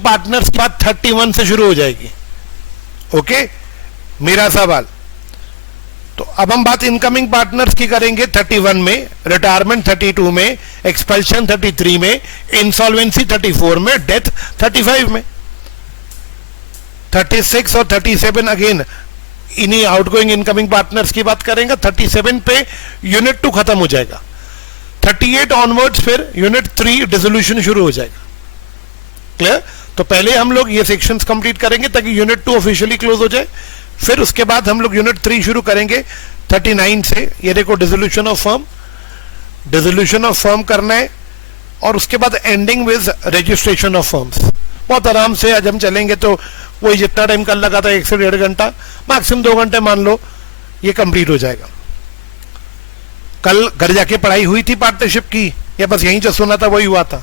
Partners की बात 31 से शुरू हो जाएगी। ओके, मेरा सवाल, तो अब हम बात इनकमिंग पार्टनर्स की करेंगे 31 में, रिटायरमेंट 32 में, एक्सपल्शन 33 में, इंसॉल्वेंसी 34 में, डेथ 35 में। 36 और 37 अगेन इन्हीं आउटगोइंग इनकमिंग पार्टनर्स की बात करेंगे। 37 पे यूनिट 2 खत्म हो जाएगा। 38 ऑनवर्ड्स फिर यूनिट 3 डिसोल्यूशन शुरू हो जाएगा। क्लियर? तो पहले हम लोग ये सेक्शंस कंप्लीट करेंगे ताकि यूनिट 2 ऑफिशियली क्लोज हो जाए, फिर उसके बाद हम लोग यूनिट 3 शुरू करेंगे 39 से। ये देखो, dissolution of firm, dissolution of firm करना है, और उसके बाद ending with registration of firms. बहुत आराम से आज हम चलेंगे, तो वही जितना टाइम कल लगा था 1 से 1.5 घंटा, मैक्सिमम 2 घंटे मान लो, ये कंप्लीट हो जाएगा। कल घर जाके पढ़ाई हुई थी पार्टनरशिप की, या बस यहीं जो सुना था वही हुआ था?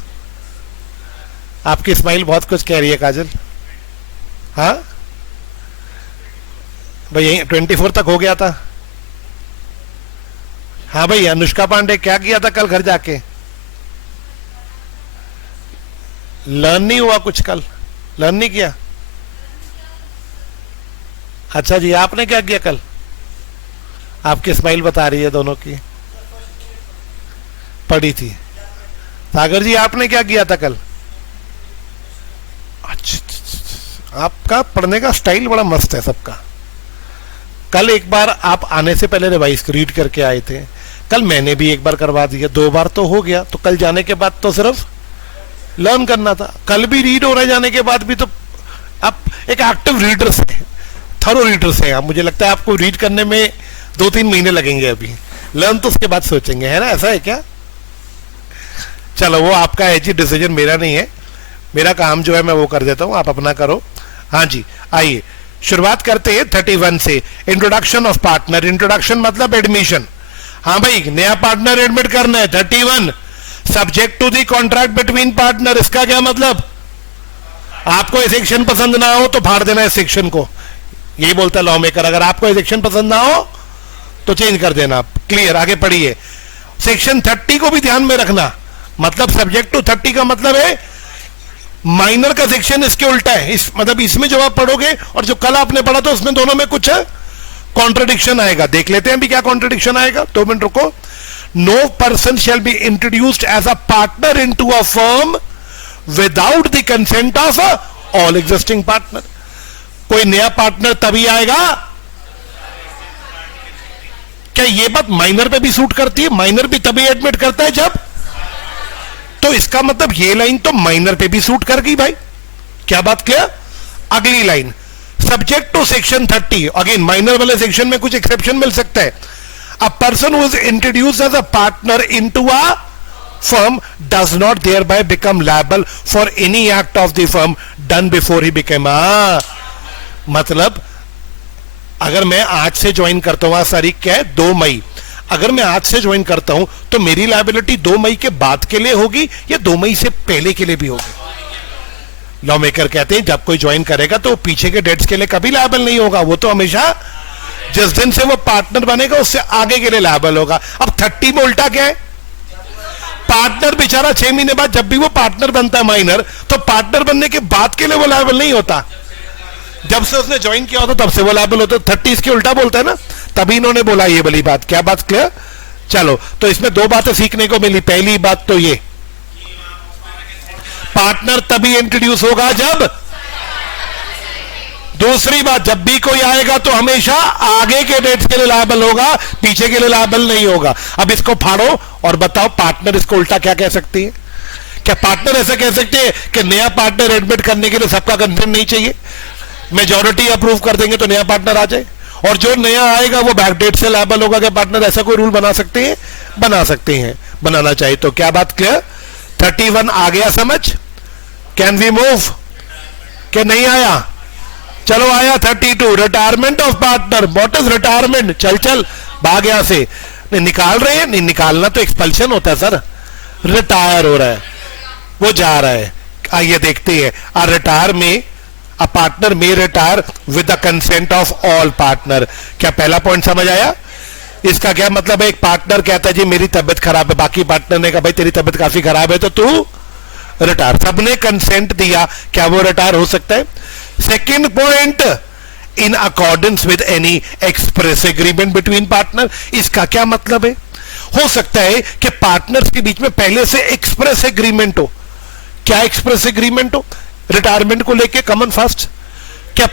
आपकी स्माइल बहुत कुछ कह रही है काजल। हाँ भाई, यहीं 24 तक हो गया था। हाँ भाई, अनुष्का पांडे क्या किया था कल घर जाके? लर्न नहीं हुआ कुछ कल? लर्न नहीं किया? अच्छा जी, आपने क्या किया कल? आपकी स्माइल बता रही है दोनों की। पढ़ी थी। सागर जी, आपने क्या किया था कल? अच्छा, आपका पढ़ने का स्टाइल बड़ा मस्त है सबका। कल एक बार आप आने से पहले रिवाइज रीड करके आए थे, कल मैंने भी एक बार करवा दिया, 2 बार तो हो गया। तो कल जाने के बाद तो सिर्फ लर्न करना था। कल भी रीड हो रहे जाने के बाद भी, तो आप एक एक्टिव रीडर से, थरो रीडर से आप, मुझे लगता है आपको रीड करने में 2-3 महीने लगेंगे अभी। लर्न तो उसके बाद सोचेंगे, है ना? ऐसा है क्या? चलो, वो आपका है जी, डिसीजन मेरा नहीं है। मेरा काम जो है मैं वो कर देता हूं, आप अपना करो। हाँ जी, आइए शुरुआत करते हैं 31 से। Introduction of partner. इंट्रोडक्शन मतलब एडमिशन। हाँ भाई, नया पार्टनर एडमिट करना है। 31 subject to the contract between partner. इसका क्या मतलब? आपको ये सेक्शन पसंद ना हो तो फाड़ देना इस सेक्शन को, यही बोलता है लॉ मेकर। अगर आपको ये सेक्शन पसंद ना हो तो चेंज कर देना। क्लियर? आगे पढ़िए। सेक्शन 30 को भी ध्यान में रखना। मतलब सब्जेक्ट टू 30 का मतलब है माइनर का सेक्शन इसके उल्टा है। इस मतलब इसमें जो आप पढ़ोगे और जो कल आपने पढ़ा था उसमें दोनों में कुछ कॉन्ट्रडिक्शन आएगा। देख लेते हैं भी क्या कॉन्ट्रडिक्शन आएगा। 2 मिनट रुको। No person shall be introduced as a partner into a firm without the consent of all existing partner. कोई नया पार्टनर तभी आएगा। क्या ये बात माइनर पे भी सूट करती है? माइनर भी तभी एडमिट करता है जब, तो इसका मतलब ये लाइन तो माइनर पे भी सूट कर गई भाई। क्या बात? क्लियर? अगली line, subject to section 30। Again minor वाले सेक्शन में कुछ एक्सेप्शन मिल सकता है। A person who is introduced as a partner into a firm does not thereby become liable for any act of the firm done before he became. मतलब अगर मैं आज से ज्वाइन करता हूं, आज तारीख क्या है? 2 मई। अगर मैं आज से ज्वाइन करता हूं तो मेरी लायबिलिटी 2 मई के बाद के लिए होगी या 2 मई से पहले के लिए भी होगी? लॉ मेकर कहते हैं जब कोई ज्वाइन करेगा तो पीछे के डेट्स के लिए कभी लायबल नहीं होगा। वो तो हमेशा जिस दिन से वो पार्टनर बनेगा उससे आगे के लिए लायबल होगा। अब 30 में उल्टा क्या है? पार्टनर बेचारा 6 महीने बाद जब भी वो पार्टनर बनता है माइनर, तो पार्टनर बनने के बाद के लिए वो लायबल नहीं होता। जब से उसने ज्वाइन किया होता तब से वो लायबल होता। 30 इसके उल्टा बोलता है ना, तभी इन्होंने बोला ये वाली बात। क्या बात? क्लियर? चलो, तो इसमें 2 बातें सीखने को मिली। पहली बात तो ये, पार्टनर तभी इंट्रोड्यूस होगा जब, दूसरी बात, जब भी कोई आएगा तो हमेशा आगे के डेट्स के लिए लायबल होगा, पीछे के लिए लायबल नहीं होगा। अब इसको फाड़ो और बताओ पार्टनर इसको उल्टा क्या कह सकती है? क्या पार्टनर ऐसा कह सकते हैं कि नया पार्टनर एडमिट करने के लिए सबका कंसेंट नहीं चाहिए, मेजॉरिटी अप्रूव कर देंगे तो नया पार्टनर आ जाए, और जो नया आएगा वो बैकडेट से लायबल होगा? क्या पार्टनर ऐसा कोई रूल बना सकते हैं? बना सकते हैं, बनाना चाहिए। तो क्या बात? क्लियर? 31 आ गया समझ? Can we move? क्या नहीं आया? चलो आया 32, retirement of partner. What is retirement? चल चल भाग यहां से। नहीं निकाल रहे हैं? नहीं निकालना तो एक्सपल्शन होता है सर। रिटायर हो रहा है, वो जा रहा है। आइए देखते हैं। आ रिटायर में अ पार्टनर में retire with the consent of all partner. क्या पहला पॉइंट समझ आया? इसका क्या मतलब है? एक पार्टनर कहता है जी मेरी तबियत खराब है, बाकी पार्टनर ने कहा भाई तेरी तबियत काफी खराब है तो तू रिटायर, सबने कंसेंट दिया, क्या वो रिटायर हो सकता है? Second point, in accordance with any express agreement between partner. इसका क्या मतलब है? हो सकता है कि पार्टनर्स के बीच में पहले से एक्सप्रेस एग्रीमेंट हो। क्या एक्सप्रेस एग्रीमेंट हो? रिटायरमेंट को लेके कमन फास्ट। क्या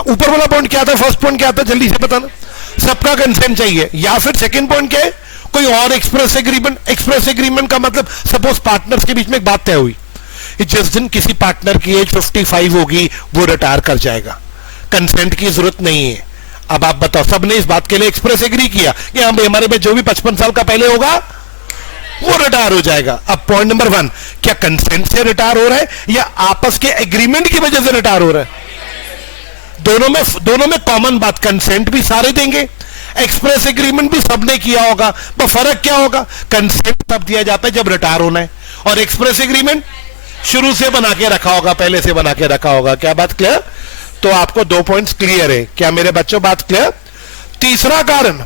ऊपर वाला पॉइंट क्या था? फर्स्ट पॉइंट क्या था? जल्दी से बताना। सबका कंसेंट चाहिए। या फिर सेकंड पॉइंट क्या है? कोई और एक्सप्रेस एग्रीमेंट। एक्सप्रेस एग्रीमेंट का मतलब सपोज पार्टनर्स के बीच में एक बात तय हुई, जिस दिन किसी पार्टनर की एज 55 होगी वो रिटायर कर जाएगा, कंसेंट की जरूरत नहीं है। अब आप बताओ, सबने इस बात के लिए एक्सप्रेस एग्री किया कि हम हमारे में जो भी 55 साल का पहले होगा वो रिटायर हो जाएगा। अब पॉइंट नंबर 1, क्या कंसेंट से रिटायर हो रहा है या आपस के एग्रीमेंट की वजह से रिटायर हो रहा है? दोनों में कॉमन बात, कंसेंट भी सारे देंगे, एक्सप्रेस एग्रीमेंट भी सबने किया होगा। तो फर्क क्या होगा? कंसेंट तब दिया जाता है जब रिटायर होना है, और एक्सप्रेस एग्रीमेंट शुरू से बना के रखा होगा, पहले से बना के रखा होगा। क्या बात क्लियर? तो आपको 2 पॉइंट्स क्लियर है। क्या मेरे बच्चों बात क्लियर? तीसरा कारण,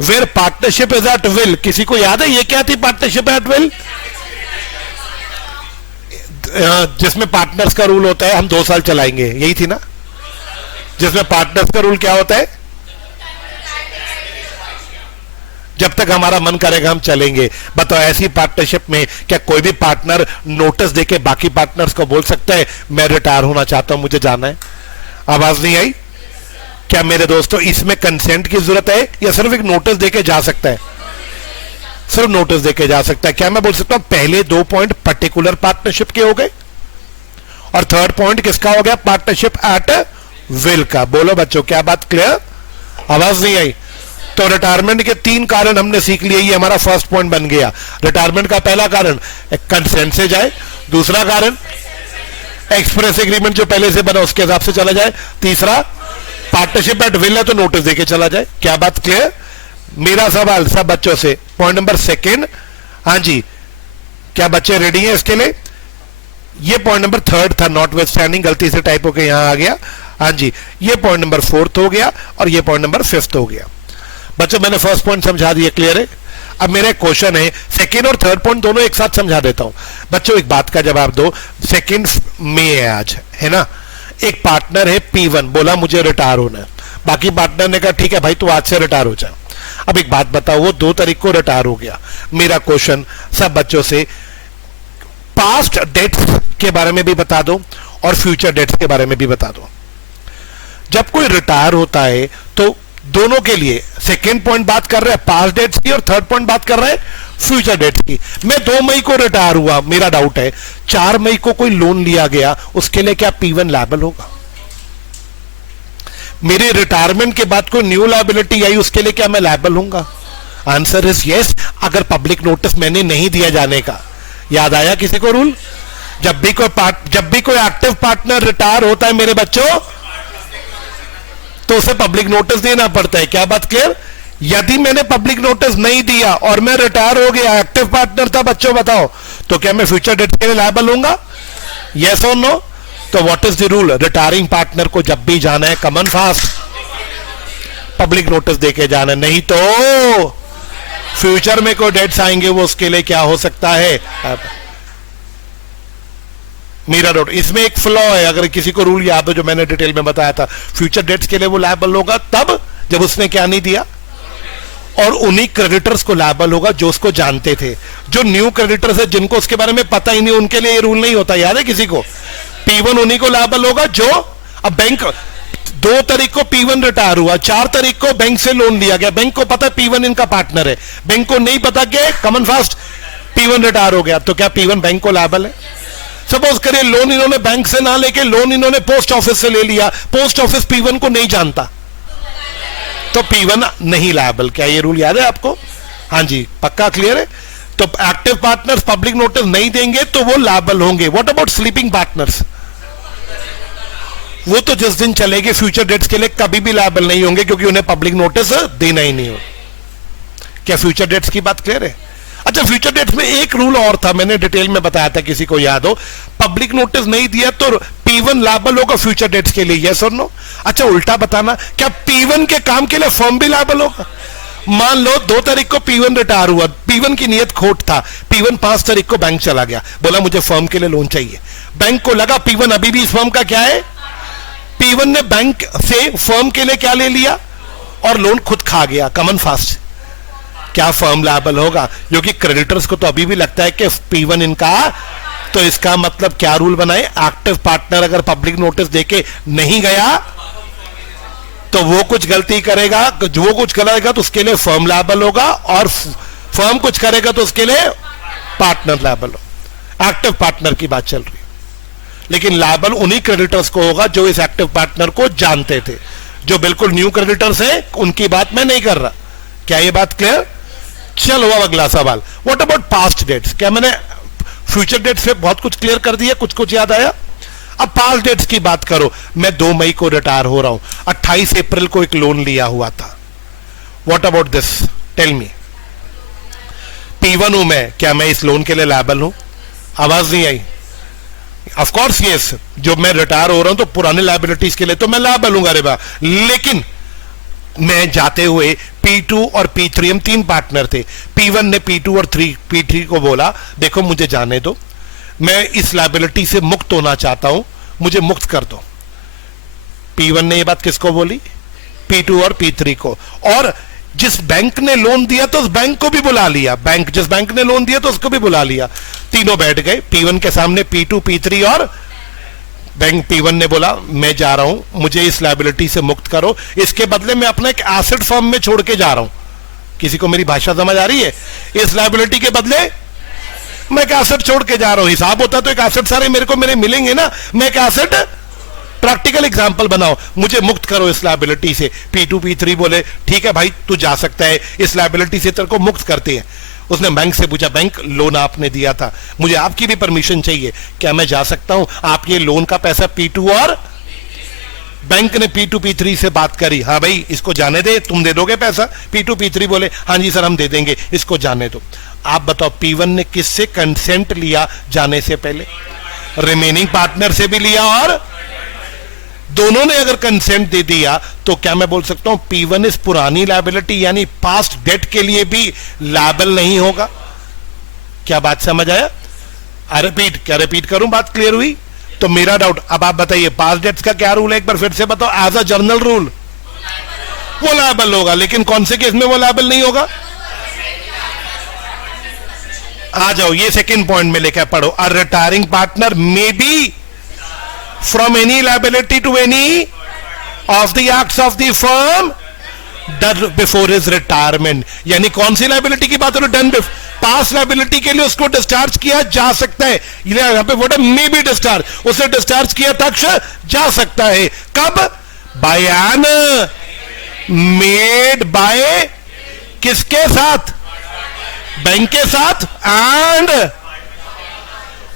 where partnership is at will. किसी को याद है ये क्या थी पार्टनरशिप एट विल? जिसमें पार्टनर्स का रूल होता है हम 2 साल चलाएंगे, यही थी ना? जिसमें पार्टनर्स का रूल क्या होता है? जब तक हमारा मन करेगा हम चलेंगे। बताओ, ऐसी पार्टनरशिप में क्या कोई भी पार्टनर नोटिस देके बाकी पार्टनर्स को बोल सकता है मैं रिटायर होना चाहता हूं, मुझे जाना है? आवाज नहीं आई? क्या मेरे दोस्तों इसमें कंसेंट की जरूरत है या सिर्फ एक नोटिस देके जा सकता है? सिर्फ नोटिस देके जा सकता है। क्या मैं बोल सकता हूं पहले 2 पॉइंट पर्टिकुलर पार्टनरशिप के हो गए और थर्ड पॉइंट किसका हो गया? पार्टनरशिप एट विल का। बोलो बच्चों, क्या बात क्लियर? आवाज नहीं आई? तो रिटायरमेंट के 3 कारण हमने सीख लिए, ये हमारा फर्स्ट पॉइंट बन गया। रिटायरमेंट का पहला कारण कंसेंट से जाए, दूसरा कारण एक्सप्रेस एग्रीमेंट जो पहले से बना उसके हिसाब से चला जाए, तीसरा पार्टनरशिप एट विल है तो नोटिस देके चला जाए। क्या बात क्लियर? मेरा सवाल सब बच्चों से, पॉइंट नंबर 2, हाँ जी, क्या बच्चे रेडी हैं इसके लिए? ये पॉइंट नंबर 3 था, नॉट विथ स्टैंडिंग गलती से टाइप होकर यहां आ गया। हाँ जी, ये पॉइंट नंबर 4 हो गया और ये पॉइंट नंबर 5 हो गया। बच्चों मैंने फर्स्ट पॉइंट समझा दिया, क्लियर है? अब मेरा क्वेश्चन है, सेकेंड और थर्ड पॉइंट दोनों एक साथ समझा देता हूं। बच्चों एक बात का जवाब दो, 2 मई है आज, है ना? एक पार्टनर है P1, बोला मुझे रिटायर होना है। बाकी पार्टनर ने कहा ठीक है भाई तू आज से रिटायर हो जा। अब एक बात बताओ, वो 2 तारीख को रिटायर हो गया। मेरा क्वेश्चन सब बच्चों से, पास्ट डेट्स के बारे में भी बता दो और फ्यूचर डेट्स के बारे में भी बता दो। जब कोई रिटायर होता है तो दोनों के लिए, सेकेंड पॉइंट बात कर रहे हैं पास्ट डेट्स की और थर्ड पॉइंट बात कर रहे हैं फ्यूचर डेट्स की। मैं 2 मई को रिटायर हुआ, मेरा डाउट है 4 मई को कोई लोन लिया गया, उसके लिए क्या P1 लायबल होगा? मेरे रिटायरमेंट के बाद कोई न्यू लायबिलिटी आई, उसके लिए क्या मैं लायबल होऊंगा? आंसर इज यस, अगर पब्लिक नोटिस मैंने नहीं दिया जाने का। याद आया किसी को रूल? जब भी कोई एक्टिव पार्टनर रिटायर होता है मेरे बच्चों, तो उसे पब्लिक नोटिस देना पड़ता है। क्या बात क्लियर? यदि मैंने पब्लिक नोटिस नहीं दिया और मैं रिटायर हो गया, एक्टिव पार्टनर था बच्चों, बताओ तो क्या मैं फ्यूचर डेट के लिए लायबल होऊंगा? यस और नो? तो what is the rule? Retiring partner को जब भी जाना है कमन फास्ट पब्लिक नोटिस देके जाना, नहीं तो फ्यूचर में कोई डेट्स आएंगे वो उसके लिए क्या हो सकता है? मेरा डाउट इसमें एक फ्लॉ है, अगर किसी को रूल याद हो जो मैंने डिटेल में बताया था, फ्यूचर डेट्स के लिए वो लायबल होगा तब जब उसने क्या नहीं दिया, और उन्हीं क्रेडिटर्स को लायबल होगा जो उसको जानते थे। जो न्यू क्रेडिटर्स है जिनको उसके बारे में पता ही नहीं, उनके लिए ये रूल नहीं होता। याद है किसी को? P1 उन्हीं को लायबल होगा जो, अब बैंक 2 तारीख को P1 रिटायर हुआ, 4 तारीख को बैंक से लोन लिया गया, बैंक को पता P1 इनका पार्टनर है, बैंक को नहीं पता कि कमन फास्ट P1 रिटायर हो गया, तो क्या P1 बैंक को लायबल है? सपोज करिए लोन इन्होंने बैंक से ना लेके लोन इन्होंने पोस्ट ऑफिस से ले लिया, पोस्ट ऑफिस P1 को नहीं जानता, तो P1 नहीं लायबल। क्या ये रूल याद है आपको? हाँ जी, पक्का क्लियर है? तो एक्टिव पार्टनर्स पब्लिक नोटिस नहीं देंगे तो वो लायबल होंगे। What about sleeping partners? वो तो जिस दिन चलेंगे फ्यूचर डेट्स के लिए कभी भी लायबल नहीं होंगे, क्योंकि उन्हें पब्लिक नोटिस देना ही नहीं हो। क्या फ्यूचर डेट्स की बात क्लियर है? अच्छा, फ्यूचर डेट्स में एक रूल और था, मैंने डिटेल में बताया था, किसी को याद हो? पब्लिक नोटिस नहीं दिया तो P1 लायबल होगा फ्यूचर डेट्स के लिए, यस और नो? अच्छा, उल्टा बताना, क्या P1 के काम के लिए फर्म भी लायबल होगा? मान लो 2 तारीख को P1 रिटायर हुआ, P1 की नियत खोट था, P1 5 तारीख को बैंक चला गया, बोला मुझे फर्म के लिए लोन चाहिए। बैंक को लगा P1 अभी भी इस फर्म का क्या है, P1 ने बैंक से फर्म के लिए क्या ले लिया और लोन खुद खा गया, कमन फास्ट। क्या फर्म लायबल होगा? क्योंकि क्रेडिटर्स को तो अभी भी लगता है कि P1 इनका, तो इसका मतलब क्या रूल बनाए, एक्टिव पार्टनर अगर पब्लिक नोटिस देके नहीं गया तो वो कुछ गलती करेगा, वो कुछ करेगा तो उसके लिए फर्म लायबल होगा, और फर्म कुछ करेगा तो उसके लिए पार्टनर लायबल हो। एक्टिव पार्टनर की बात चल रही है, लेकिन लायबल उन्हीं क्रेडिटर्स को होगा जो इस एक्टिव पार्टनर को जानते थे। जो बिल्कुल न्यू क्रेडिटर्स हैं उनकी बात मैं नहीं कर रहा। क्या ये बात क्लियर? चलो अब अगला सवाल, व्हाट अबाउट पास्ट डेट्स? क्या मैंने फ्यूचर डेट्स पे बहुत कुछ क्लियर कर दिया, कुछ कुछ याद आया? अब पास्ट डेट्स की बात करो। मैं 2 मई को रिटायर हो रहा हूं, 28 अप्रैल को एक लोन लिया हुआ था। What about this? Tell me. P1 हूं मैं, क्या मैं इस लोन के लिए लायबल हूं? आवाज नहीं आई। ऑफ कोर्स यस, जो मैं रिटायर हो रहा हूं तो पुराने लायबिलिटीज के लिए तो मैं लायबल हूं, अरे बा। लेकिन मैं जाते हुए P2 और P3, हम 3 पार्टनर थे। P1 ने P2 और P3 को बोला देखो मुझे जाने दो, मैं इस लायबिलिटी से मुक्त होना चाहता हूं, मुझे मुक्त कर दो। P1 ने ये बात किसको बोली? P2 और P3 को। और जिस बैंक ने लोन दिया तो उस बैंक को भी बुला लिया, बैंक जिस बैंक ने लोन दिया तो उसको भी बुला लिया। तीनों बैठ गए P1 के सामने, P2, P3 और बैंक। P1 ने बोला मैं जा रहा हूं, मुझे इस लायबिलिटी से मुक्त करो, इसके बदले मैं अपना एक एसेट फर्म में छोड़ के जा रहा हूं। किसी को मेरी भाषा समझ आ रही है? इस लायबिलिटी के बदले मैं एक एसेट छोड़ के जा रहा हूं। हिसाब होता तो एक एसेट सारे मेरे मिलेंगे ना, मैं एक एसेट, प्रैक्टिकल एग्जांपल बनाओ, मुझे मुक्त करो इस लायबिलिटी से। P2 P3 बोले ठीक है भाई तू जा सकता है, इस लायबिलिटी से तेरे को मुक्त करते हैं। उसने बैंक से पूछा बैंक लोन आपने दिया था, मुझे आपकी भी परमिशन चाहिए, क्या मैं जा सकता हूं? आप ये लोन का पैसा P2 और बैंक ने P2 P3 से बात करी, हाँ भाई इसको जाने दे, तुम दे दोगे पैसा? P2 P3 बोले हाँ जी सर हम दे देंगे, इसको जाने दो। आप बताओ P1 ने किससे कंसेंट लिया जाने से पहले? रिमेनिंग पार्टनर से भी लिया, और दोनों ने अगर कंसेंट दे दिया तो क्या मैं बोल सकता हूं P1 इस पुरानी लायबिलिटी यानी पास्ट डेट के लिए भी लायबल नहीं होगा? क्या बात समझ आया? क्या रिपीट करूं? बात क्लियर हुई? तो मेरा डाउट, अब आप बताइए पास्ट डेट्स का क्या रूल है, एक बार फिर से बताओ। एज अ जर्नल रूल वो लायबल होगा, लेकिन कौन से केस में वो लायबल नहीं होगा? आ जाओ, ये सेकंड पॉइंट में लेकर पढ़ो। A retiring partner may be from any liability to any of the acts of the firm done before his retirement। यानी कौन सी लाइबिलिटी की बात हो रही? डन पास लाइबिलिटी के लिए उसको डिस्चार्ज किया जा सकता है, यहां पे वर्ड मे बी डिस्चार्ज, उसे डिस्चार्ज किया तक जा सकता है। कब? बाय एन मेड बाय किसके साथ? बैंक के साथ। And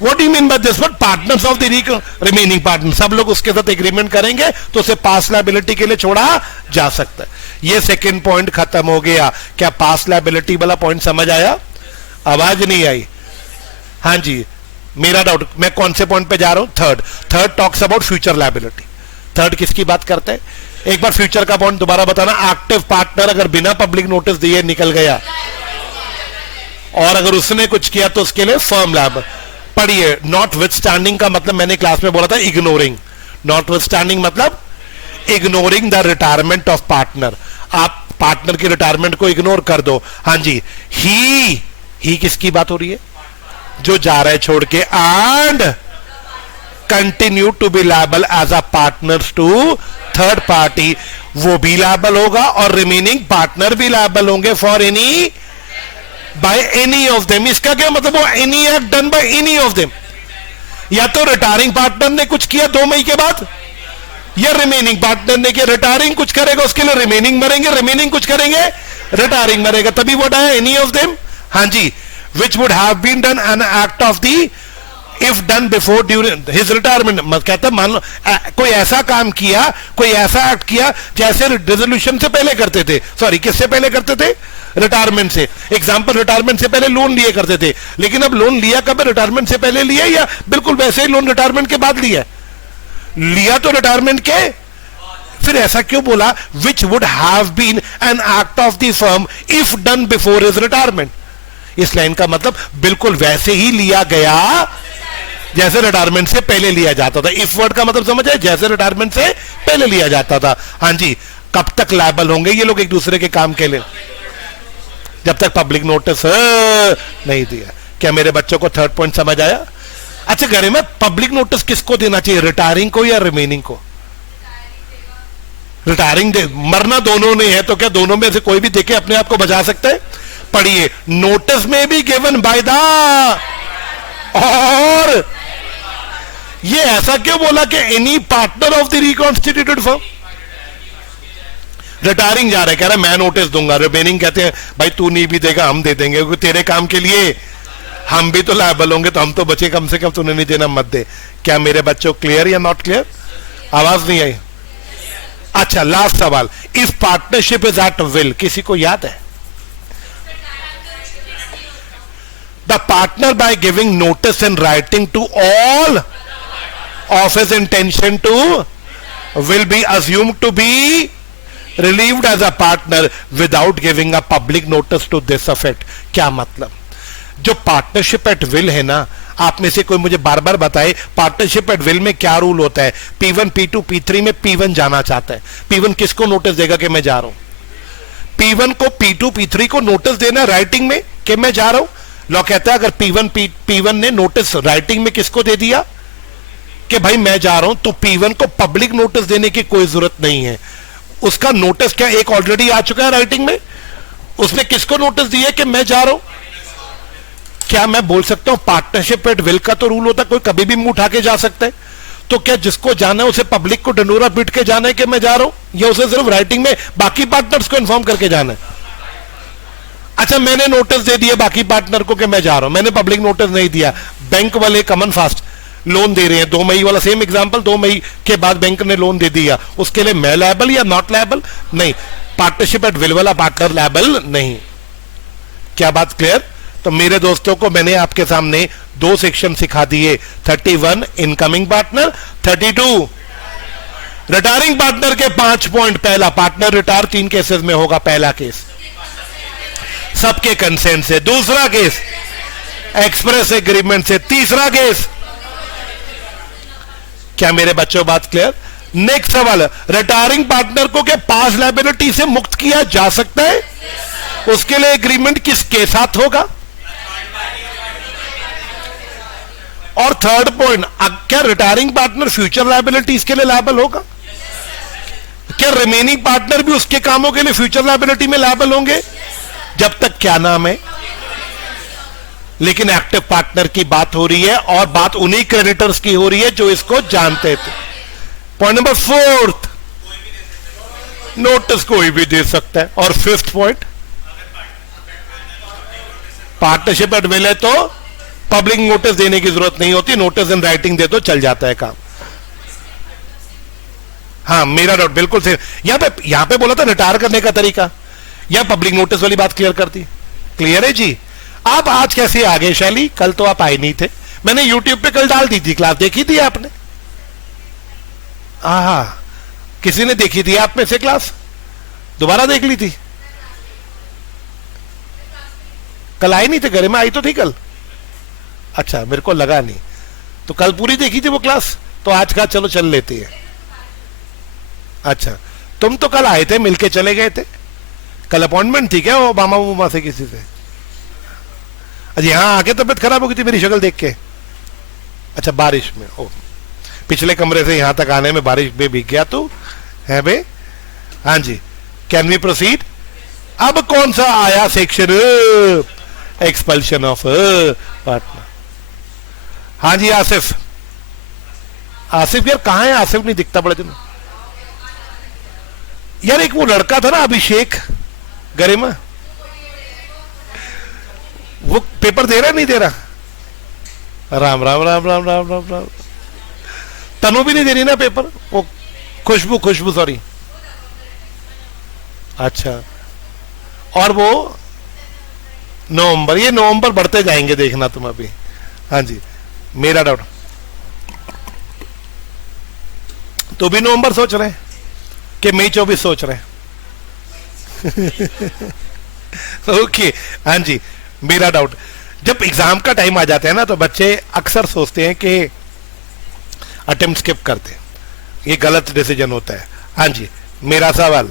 What do you mean by this? But partners of the remaining partners, सब लोग उसके साथ एग्रीमेंट करेंगे तो उसे पास लायबिलिटी के लिए छोड़ा जा सकता है। ये सेकंड पॉइंट खत्म हो गया। क्या पास लायबिलिटी वाला पॉइंट समझ आया? आवाज नहीं आई? हाँ जी, मेरा डाउट, मैं कौन से पॉइंट पे जा रहा हूं? Third talks about future liability. Third किसकी बात करते हैं? एक बार फ्यूचर का पॉइंट दोबारा बताना। एक्टिव पार्टनर अगर बिना पब्लिक नोटिस दिए निकल गया और अगर उसने कुछ किया तो उसके लिए फर्म लायबल। पढ़िए, नॉट विथ स्टैंडिंग का मतलब मैंने क्लास में बोला था इग्नोरिंग। नॉट विथ स्टैंडिंग मतलब ignoring the retirement of partner. आप पार्टनर की रिटायरमेंट को इग्नोर कर दो। हाँ जी, ही किसकी बात हो रही है? जो जा रहा है छोड़ के। And continue to be liable as a partner to third party, वो भी लायबल होगा और रिमेनिंग पार्टनर भी लायबल होंगे for any by any of them. इसका क्या मतलब? वो any act done by any of them. या तो रिटायरिंग पार्टनर ने कुछ किया 2 मई के बाद, या रिमेनिंग पार्टनर ने किया। रिटायरिंग कुछ करेगा उसके लिए रिमेनिंग मरेंगे, रिमेनिंग कुछ करेंगे रिटायरिंग मरेगा, तभी वो आया एनी ऑफ देम। हाँ जी, which would have been done an act of the if done before during his retirement. मत कहता मान लो कोई ऐसा काम किया, कोई ऐसा एक्ट किया जैसे रेजोल्यूशन से पहले करते थे, सॉरी किससे पहले करते थे? रिटायरमेंट से। एग्जाम्पल, रिटायरमेंट से पहले लोन लिए करते थे, लेकिन अब लोन लिया कब? रिटायरमेंट से पहले लिया या बिल्कुल वैसे ही लोन रिटायरमेंट के बाद लिया? लिया तो रिटायरमेंट के। फिर ऐसा क्यों बोला? Which would have been an act of the firm if done before his retirement. इस लाइन का मतलब बिल्कुल वैसे ही लिया गया जैसे रिटायरमेंट से पहले लिया जाता था। इफ वर्ड का मतलब समझ आए, जैसे रिटायरमेंट से पहले लिया जाता था। हाँ जी, कब तक लायबल होंगे ये लोग एक दूसरे के काम के लिए? जब तक पब्लिक नोटिस नहीं दिया। क्या मेरे बच्चों को थर्ड पॉइंट समझ आया? अच्छा, घरे में पब्लिक नोटिस किसको देना चाहिए, रिटायरिंग को या रिमेनिंग को? रिटायरिंग दे, मरना दोनों ने है, तो क्या दोनों में से कोई भी देखे अपने आप को बचा सकते हैं? पढ़िए, नोटिस में भी गिवन बाय द, और ये ऐसा क्यों बोला कि any partner of the reconstituted firm? Retiring जा रहा है, कह रहा है मैं नोटिस दूंगा, रिमेनिंग कहते हैं भाई तू नहीं भी देगा हम दे देंगे, क्योंकि तेरे काम के लिए हम भी तो लायबल होंगे, तो हम तो बचे, कम से कम तूने नहीं देना मत दे। क्या मेरे बच्चों क्लियर या नॉट क्लियर? आवाज नहीं आई? अच्छा, लास्ट सवाल, if partnership is at will, किसी को याद है? The partner by giving notice in writing to all of his intention to will be assumed to be relieved as a partner without giving a public notice to this effect। क्या मतलब? जो partnership at will है ना, आप में से कोई मुझे बार बार बताए पार्टनरशिप एट विल में क्या रूल होता है? P1 P2 P3 में P1 जाना चाहता है, P1 किसको नोटिस देगा कि मैं जा रहा हूं? P1 को P2 P3 को नोटिस देना राइटिंग में कि मैं जा रहा हूं। लॉ कहता है अगर P1 ने नोटिस राइटिंग में किसको दे दिया कि भाई मैं जा रहा हूं, तो P1 को पब्लिक नोटिस देने की कोई जरूरत नहीं है। उसका नोटिस क्या एक ऑलरेडी आ चुका है राइटिंग में, उसने किसको नोटिस दिया कि मैं जा रहा हूं? क्या मैं बोल सकता हूं पार्टनरशिप एट विल का तो रूल होता है कोई कभी भी मुंह उठा के जा सकता है, तो क्या जिसको जाना है उसे पब्लिक को डंडोरा पीट के जाना है कि मैं जा रहा हूं, या उसे सिर्फ राइटिंग में बाकी पार्टनर्स को इन्फॉर्म करके जाना है? अच्छा, मैंने नोटिस दे दिया बाकी पार्टनर को कि मैं जा रहा हूं, मैंने पब्लिक नोटिस नहीं दिया। बैंक वाले कमन फास्ट लोन दे रहे हैं, 2 मई वाला सेम एग्जांपल, 2 मई के बाद बैंक ने लोन दे दिया, उसके लिए मैं लायबल या नॉट लायबल? नहीं। पार्टनरशिप एट विल वाला पार्टनर लायबल नहीं। क्या बात क्लियर? तो मेरे दोस्तों को मैंने आपके सामने 2 सेक्शन सिखा दिए, 31 इनकमिंग पार्टनर, 32 रिटायरिंग पार्टनर के 5 पॉइंट। पहला, पार्टनर रिटायर 3 केसेस में होगा। पहला केस सबके कंसेंट से, दूसरा केस एक्सप्रेस एग्रीमेंट से, तीसरा केस, क्या मेरे बच्चों बात क्लियर? नेक्स्ट सवाल, रिटायरिंग पार्टनर को क्या पास लायबिलिटी से मुक्त किया जा सकता है? उसके लिए एग्रीमेंट किसके साथ होगा? और थर्ड पॉइंट, क्या रिटायरिंग पार्टनर फ्यूचर लायबिलिटीज के लिए लायबल होगा? क्या रिमेनिंग पार्टनर भी उसके कामों के लिए फ्यूचर लायबिलिटी में लायबल होंगे? जब तक क्या नाम है, लेकिन एक्टिव पार्टनर की बात हो रही है, और बात उन्हीं क्रेडिटर्स की हो रही है जो इसको जानते थे। पॉइंट नंबर 4, नोटिस कोई भी दे सकता है। और 5th point, partnership at will है तो पब्लिक नोटिस देने की जरूरत नहीं होती, नोटिस इन राइटिंग दे दो चल जाता है काम। हाँ, मेरा डाउट बिल्कुल से यहां पे बोला था रिटायर करने का तरीका, या पब्लिक नोटिस वाली बात क्लियर कर दी? क्लियर है जी? आप आज कैसे आ गए शैली? कल तो आप आए नहीं थे, मैंने YouTube पे कल डाल दी थी क्लास, देखी थी आपने? किसी ने देखी थी आप में से क्लास? दोबारा देख ली थी? कल आई नहीं थे घरे में? आई तो थी कल। अच्छा, मेरे को लगा नहीं, तो कल पूरी देखी थी वो क्लास, तो आज का चलो चल लेती है। अच्छा, तुम तो कल आए थे, मिलके चले गए थे, कल अपॉइंटमेंट थी क्या वो मामा उमा से किसी से? अच्छा, यहां आके तबियत खराब हो गई थी मेरी शक्ल देख के? अच्छा, बारिश में, ओ पिछले कमरे से यहां तक आने में बारिश में भीग गया तू है बे? हाँ जी, कैन वी प्रोसीड? अब कौन सा आया सेक्शन? Expulsion of partner. हाँ जी, आसिफ, आसिफ यार कहां है? आसिफ नहीं दिखता बड़े दिन। यार एक वो लड़का था ना अभिषेक गरिमा, वो पेपर दे रहा नहीं दे रहा? राम राम राम राम राम राम राम। तनु भी नहीं दे रही ना पेपर? वो खुशबू सॉरी। अच्छा, और वो नवंबर, ये नवंबर बढ़ते जाएंगे देखना तुम अभी। हाँ जी, मेरा डाउट, तो भी नवंबर सोच रहे हैं कि मई 24 सोच रहे हैं? ओके, हाँ जी। मेरा डाउट, जब एग्जाम का टाइम आ जाता है ना तो बच्चे अक्सर सोचते हैं कि अटेम्प्ट स्किप करते हैं, ये गलत डिसीजन होता है। हाँ जी, मेरा सवाल,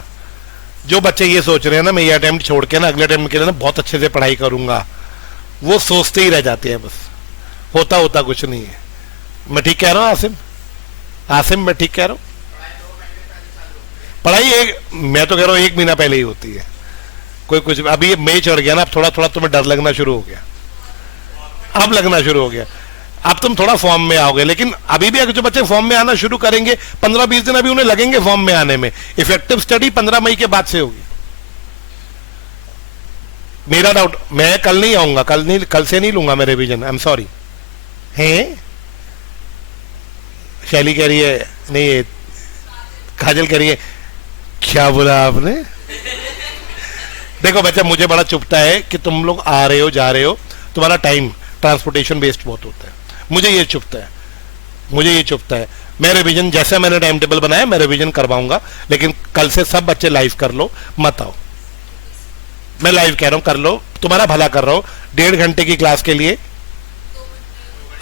जो बच्चे ये सोच रहे हैं ना मैं ये अटेम्प्ट छोड़ के ना अगले अटेम्प्ट के लिए ना बहुत अच्छे से पढ़ाई करूंगा, वो सोचते ही रह जाते हैं बस, होता होता कुछ नहीं है। मैं ठीक कह रहा हूँ आसिम? आसिम मैं ठीक कह रहा हूँ? पढ़ाई एक, मैं तो कह रहा हूँ 1 महीना पहले ही होती है। कोई कुछ, अभी मई चढ़ गया ना, अब थोड़ा थोड़ा तुम्हें डर लगना शुरू हो गया, अब लगना शुरू हो गया, अब तुम थोड़ा फॉर्म में आओगे। लेकिन अभी भी अगर जो बच्चे फॉर्म में आना शुरू करेंगे 15-20 दिन अभी उन्हें लगेंगे फॉर्म में आने में। इफेक्टिव स्टडी 15 मई के बाद से होगी। मेरा डाउट, मैं कल नहीं आऊंगा, कल से नहीं लूंगा मैं रिवीजन, आई एम सॉरी। हैं शैली कह रही है, नहीं काजल कह रही है, क्या बोला आपने? देखो बच्चा, मुझे बड़ा चुभता है कि तुम लोग आ रहे हो जा रहे हो, तुम्हारा टाइम ट्रांसपोर्टेशन वेस्ट बहुत होता है, मुझे ये चुभता है, मुझे ये चुभता है। मैं रिवीजन जैसे मैंने टाइम टेबल बनाया मैं रिवीजन करवाऊंगा, लेकिन कल से सब बच्चे लाइव कर लो, मत आओ। मैं लाइव कह रहा हूं, कर लो, तुम्हारा भला कर रहा हूं। 1.5 घंटे की क्लास के लिए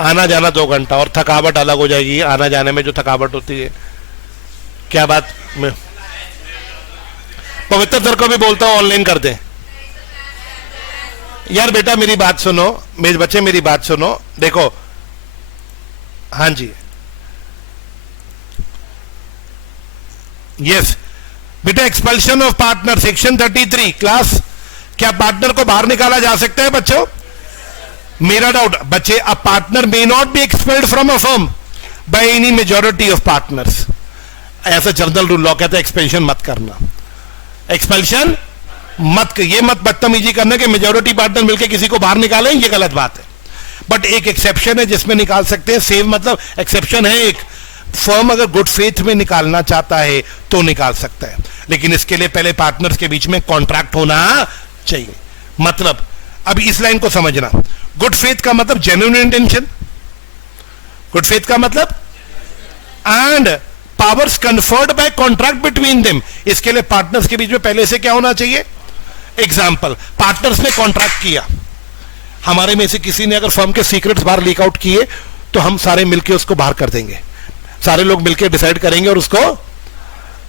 आना जाना 2 घंटा, और थकावट अलग हो जाएगी आना जाने में, जो थकावट होती है। क्या बात, मैं पवित्र सर को भी बोलता हूं ऑनलाइन कर दे। यार बेटा मेरी बात सुनो, मेरे बच्चे मेरी बात सुनो, देखो, हाँ जी, यस बेटा, expulsion of partner section 33 class, क्या पार्टनर को बाहर निकाला जा सकता है बच्चों? मेरा डाउट बच्चे, a partner may not be expelled from a firm by any majority of partners, ऐसा जनरल रूल लॉ कहता है। एक्सपेल्शन मत करना, एक्सपेल्शन मत, ये मत बदतमीजी करना कि मेजॉरिटी पार्टनर मिलकर किसी को बाहर निकालें, ये गलत बात है। बट एक एक्सेप्शन है जिसमें निकाल सकते हैं, सेव मतलब एक्सेप्शन है एक, फर्म अगर गुड फेथ में निकालना चाहता है तो निकाल सकता है, लेकिन इसके लिए पहले पार्टनर्स के बीच में कॉन्ट्रैक्ट होना चाहिए। मतलब अब इस लाइन को समझना, गुड फेथ का मतलब जेन्युइन इंटेंशन, गुड फेथ का मतलब and powers conferred bye contract between them, इसके लिए पार्टनर्स के बीच में पहले से क्या होना चाहिए? एग्जाम्पल, पार्टनर्स ने कॉन्ट्रैक्ट किया, हमारे में से किसी ने अगर फर्म के सीक्रेट्स बाहर लीक आउट किए तो हम सारे मिलकर उसको बाहर कर देंगे, सारे लोग मिलकर डिसाइड करेंगे और उसको।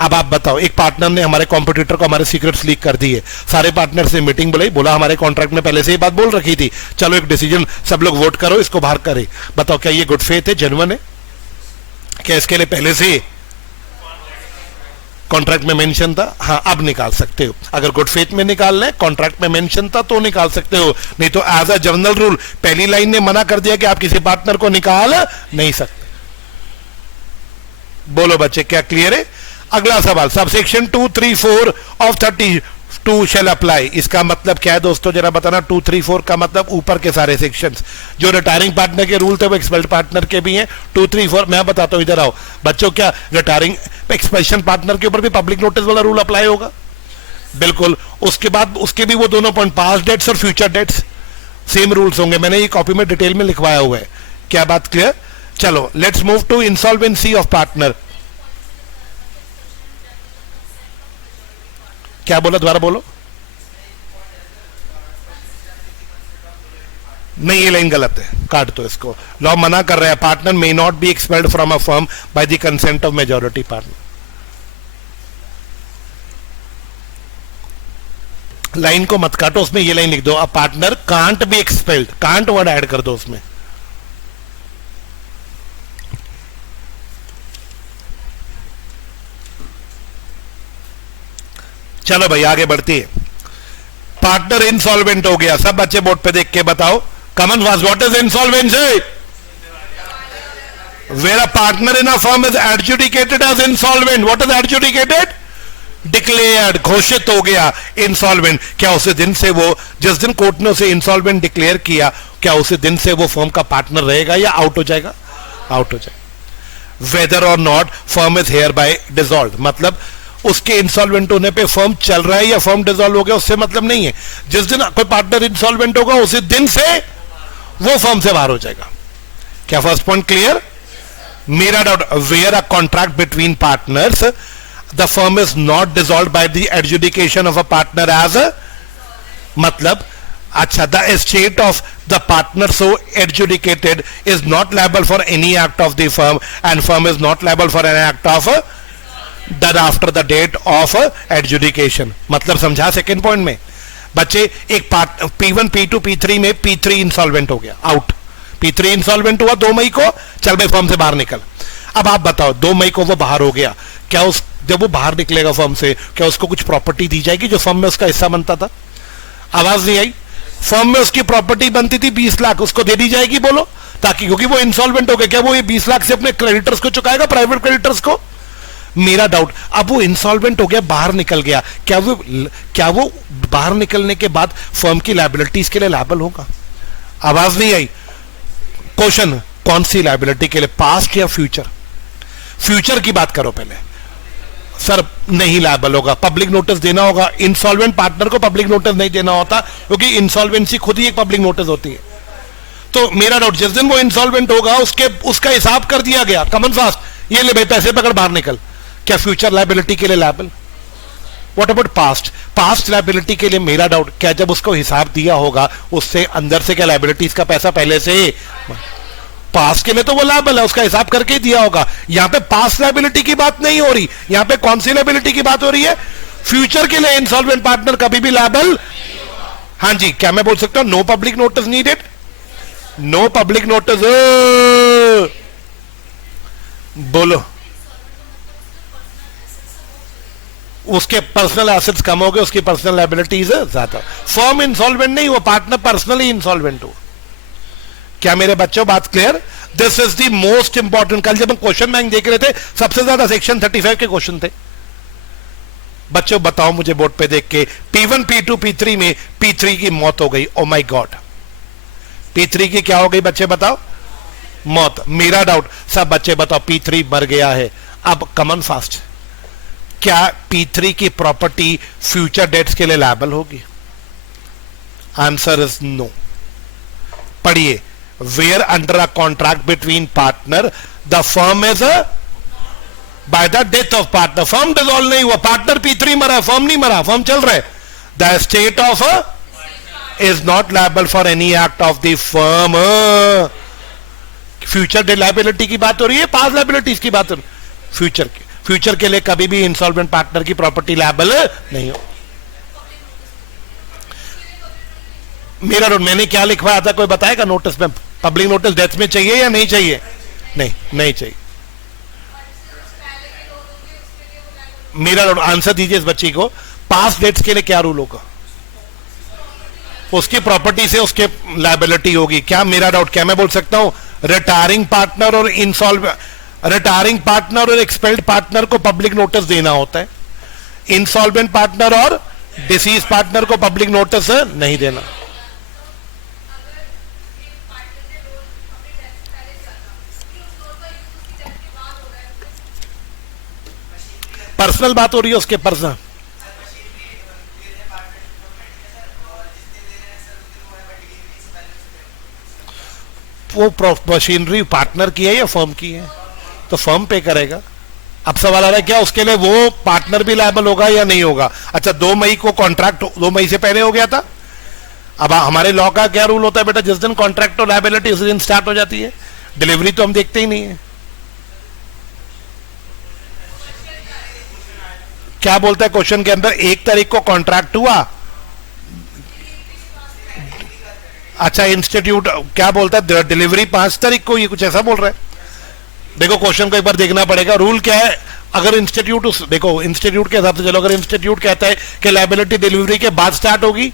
अब आप बताओ, एक पार्टनर ने हमारे कॉम्पिटिटर को हमारे सीक्रेट्स लीक कर दिए, सारे पार्टनर्स ने मीटिंग बुलाई, बोला हमारे कॉन्ट्रैक्ट में पहले से ये बात बोल रखी थी, चलो एक डिसीजन, सब लोग वोट करो इसको बाहर करे। बताओ क्या ये गुड फेथ है, जेन्युइन है? क्या इसके लिए पहले से कॉन्ट्रैक्ट में मेंशन था? हाँ, अब निकाल सकते हो। अगर गुड फेथ में निकालना है, कॉन्ट्रैक्ट में मेंशन था तो निकाल सकते हो, नहीं तो एज अ जनरल रूल पहली लाइन ने मना कर दिया कि आप किसी पार्टनर को निकाल नहीं सकते। बोलो बच्चे, क्या क्लियर है? अगला सवाल, सबसेक्शन 2, 3, 4 ऑफ 32 शैल अप्लाई, इसका मतलब क्या है दोस्तों जरा बताना। 2, 3, 4 का मतलब ऊपर के सारे सेक्शंस, जो रिटायरिंग पार्टनर के रूल थे वो एक्सपेल्ड पार्टनर के भी हैं। 2, 3, 4 मैं बताता हूं, इधर आओ बच्चों, क्या रिटायरिंग एक्सपेल्शन पार्टनर के ऊपर भी पब्लिक नोटिस वाला रूल अप्लाई होगा? बिल्कुल। उसके बाद उसके भी वो दोनों पॉइंट, पास्ट डेट्स और फ्यूचर डेट्स, सेम रूल्स होंगे, मैंने ये कॉपी में डिटेल में लिखवाया हुआ है। क्या बात क्लियर? चलो let's move to insolvency of partner. क्या बोला, दोबारा बोलो। नहीं, ये लाइन गलत है, काट दो इसको। लॉ मना कर रहा है, partner may not be expelled from a firm by the consent of majority partner. Line को मत काटो, उसमें ये लाइन लिख दो, a partner can't be expelled, can't word add कर दो उसमें। चलो भाई आगे बढ़ती है। पार्टनर इंसॉल्वेंट हो गया, सब बच्चे बोर्ड पे देख के बताओ, common fast, what is insolvency? Where a partner in a firm is adjudicated as insolvent. What is adjudicated? Declared, घोषित हो गया इंसॉल्वेंट। क्या उसी दिन से वो, जिस दिन कोर्ट ने उसे इंसॉल्वेंट डिक्लेयर किया, क्या उसी दिन से वो फर्म का पार्टनर रहेगा या आउट हो जाएगा? आउट हो जाएगा। Whether or not firm is hereby dissolve, मतलब उसके इंसॉल्वेंट होने पे फर्म चल रहा है या फर्म डिसॉल्व हो गया उससे मतलब नहीं है। जिस दिन कोई पार्टनर इंसॉल्वेंट होगा उसी दिन से वो फर्म से बाहर हो जाएगा। क्या फर्स्ट पॉइंट क्लियर? मेरा doubt, where a contract between partners the firm is not dissolve by the adjudication of a partner as मतलब अच्छा the estate of the partner so adjudicated is not liable for any act of the firm and firm is not liable for an act of done after the date of adjudication. मतलब समझा second point में बच्चे? एक part P1 P2 P3 में P3 insolvent हो गया, out. P3 insolvent हुआ 2 मई को, चल भाई फर्म से बाहर निकल। अब आप बताओ 2 मई को वो बाहर हो गया, क्या उस जब वो बाहर निकलेगा फर्म से, क्या उसको कुछ प्रॉपर्टी दी जाएगी जो फर्म में उसका हिस्सा बनता था? आवाज नहीं आई। फर्म में उसकी प्रॉपर्टी बनती थी 20 लाख, उसको दे दी जाएगी बोलो, ताकि क्योंकि वो इंसॉल्वेंट हो गया, क्या वो ये 20 लाख से अपने क्रेडिटर्स को चुकाएगा, प्राइवेट क्रेडिटर्स को? मेरा डाउट, अब वो इंसॉल्वेंट हो गया, बाहर निकल गया, क्या वो बाहर निकलने के बाद फर्म की लायबिलिटीज के लिए लायबल होगा? आवाज नहीं आई। क्वेश्चन, कौन सी लायबिलिटी के लिए, पास्ट या फ्यूचर? फ्यूचर की बात करो पहले। सर नहीं लायबल होगा, पब्लिक नोटिस देना होगा। इंसॉल्वेंट पार्टनर को पब्लिक नोटिस नहीं देना होता, क्योंकि इंसॉल्वेंसी खुद ही एक पब्लिक नोटिस होती है। तो मेरा डाउट, जिस दिन वो इंसॉल्वेंट होगा उसका हिसाब कर दिया गया, कमन फास्ट, ये ले भाई पैसे पकड़ बाहर निकल, क्या फ्यूचर लायबिलिटी के लिए liable? What about past? Past liability के लिए मेरा डाउट, क्या जब उसको हिसाब दिया होगा उससे अंदर से क्या लायबिलिटीज का पैसा पहले से? पास्ट के लिए तो वो लायबल है, उसका हिसाब करके ही दिया होगा। यहां पे पास्ट लायबिलिटी की बात नहीं हो रही, यहां पे कौन सी लायबिलिटी की बात हो रही है? फ्यूचर के लिए इंसॉल्वेंट पार्टनर कभी भी लायबल। हाँ जी, क्या मैं बोल सकता हूं no public notice needed? No public notice बोलो। उसके पर्सनल एसेट्स कम हो गए, उसकी पर्सनल लायबिलिटीज ज्यादा। फर्म इंसॉल्वेंट नहीं हुआ, पार्टनर पर्सनली इंसॉल्वेंट हुआ। क्या मेरे बच्चों बात clear? This is the most important. कल जब हम क्वेश्चन बैंक देख रहे थे, सबसे ज्यादा सेक्शन 35 के क्वेश्चन थे। बच्चों बताओ मुझे बोर्ड पे देख के, P1 P2 P3 में P3 की मौत हो गई। ओ माय गॉड, P3 की क्या हो गई बच्चे बताओ? मौत। मेरा डाउट, सब बच्चे बताओ P3 मर गया है। अब कमन फास्ट, क्या P3 की प्रॉपर्टी फ्यूचर डेट्स के लिए लायबल होगी? Answer is no. पढ़िए, where under a contract between partner the firm is by the death of partner, firm dissolve नहीं हुआ, पार्टनर P3 मरा, फर्म नहीं मरा, फर्म चल रहा है। The estate of is not liable for any act of the firm. Future date liability की बात हो रही है, पास्ट लायबिलिटीज की बात हो रही है। फ्यूचर के लिए कभी भी इंसॉल्वेंट पार्टनर की प्रॉपर्टी लायबल नहीं हो। मेरा मैंने क्या लिखवाया था, कोई बताएगा नोटिस में? पब्लिक नोटिस डेथ में चाहिए या नहीं चाहिए? नहीं चाहिए। मेरा आंसर दीजिए इस बच्ची को, पास्ट डेट्स के लिए क्या रूल होगा? उसकी प्रॉपर्टी से उसके लायबिलिटी होगी। क्या मेरा डाउट, क्या मैं बोल सकता हूं रिटायरिंग पार्टनर और रिटायरिंग पार्टनर और एक्सपेल्ड पार्टनर को पब्लिक नोटिस देना होता है, इंसॉल्वेंट पार्टनर और डिसीज पार्टनर को पब्लिक नोटिस नहीं देना। पर्सनल बात हो रही है उसके, पर्सनल। वो मशीनरी पार्टनर की है या फर्म की है? तो फर्म पे करेगा। अब सवाल आ रहा है क्या उसके लिए वो पार्टनर भी लायबल होगा या नहीं होगा? अच्छा 2 मई को कॉन्ट्रैक्ट 2 मई से पहले हो गया था। अब हमारे लॉ का क्या रूल होता है बेटा, जिस दिन कॉन्ट्रैक्ट और लायबिलिटी उस दिन स्टार्ट हो जाती है। डिलीवरी तो हम देखते ही नहीं है। क्या बोलता है क्वेश्चन के अंदर, 1 तारीख को कॉन्ट्रैक्ट हुआ। अच्छा इंस्टीट्यूट क्या बोलता है, डिलीवरी 5 तारीख को, ये कुछ ऐसा बोल रहा है। देखो क्वेश्चन को एक बार देखना पड़ेगा, रूल क्या है। अगर इंस्टीट्यूट देखो इंस्टीट्यूट के हिसाब से चलो, अगर इंस्टीट्यूट कहता है कि लायबिलिटी डिलीवरी के बाद स्टार्ट होगी,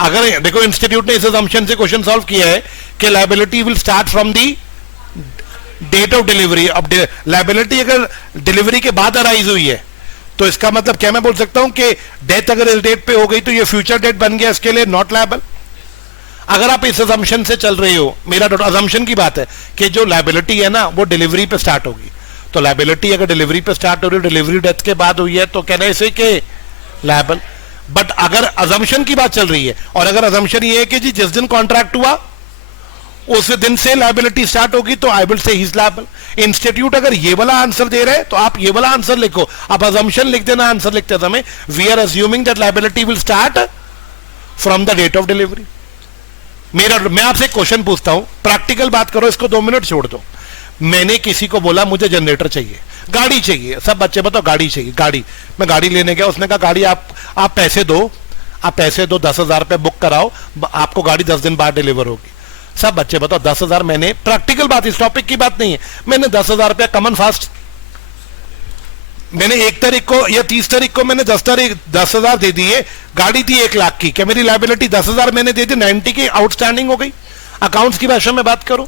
अगर देखो इंस्टीट्यूट ने इस असम्पशन से क्वेश्चन सॉल्व किया है कि liability will start from the date of delivery. अब लायबिलिटी अगर डिलीवरी के बाद अराइज हुई है तो इसका मतलब क्या मैं बोल सकता हूं कि डेथ अगर इस डेट पे हो गई तो ये फ्यूचर डेट बन गया, इसके लिए नॉट लायबल। अगर आप इस असम्पशन से चल रहे हो, मेरा असम्पशन की बात है कि जो लायबिलिटी है ना वो डिलीवरी पे स्टार्ट होगी, तो लायबिलिटी अगर डिलीवरी पे स्टार्ट हो रही है, डिलीवरी डेथ के बाद हुई है, तो कहने से कि लायबल। बट अगर असम्पशन की बात चल रही है, और अगर असम्पशन ये है कि जी जिस दिन कॉन्ट्रैक्ट हुआ उस दिन से लायबिलिटी स्टार्ट होगी तो I will say he is liable. Institute अगर ये वाला आंसर दे रहे हैं तो आप ये वाला आंसर लिखो, आप अजम्पशन लिख देना आंसर लिखते समय, we are assuming that liability will start from the date of delivery. मैं आपसे एक क्वेश्चन पूछता हूं, प्रैक्टिकल बात करो, इसको 2 मिनट छोड़ दो। मैंने किसी को बोला मुझे जनरेटर चाहिए, गाड़ी चाहिए, सब बच्चे बताओ गाड़ी चाहिए, गाड़ी, मैं गाड़ी लेने गया, उसने कहा गाड़ी आप पैसे दो, आप पैसे दो, 10,000 रुपये बुक कराओ, आपको गाड़ी 10 दिन बाद डिलीवर होगी। सब बच्चे बताओ 10,000, मैंने प्रैक्टिकल बात, इस टॉपिक की बात नहीं है, मैंने 10,000 रुपया कमन फास्ट, मैंने 1 तारीख को या 30 तारीख को मैंने 10,000 दे दिए, गाड़ी थी 1 लाख की, क्या मेरी लायबिलिटी 10,000 मैंने दे दी 90 की आउटस्टैंडिंग हो गई? अकाउंट्स की भाषा में बात करूं।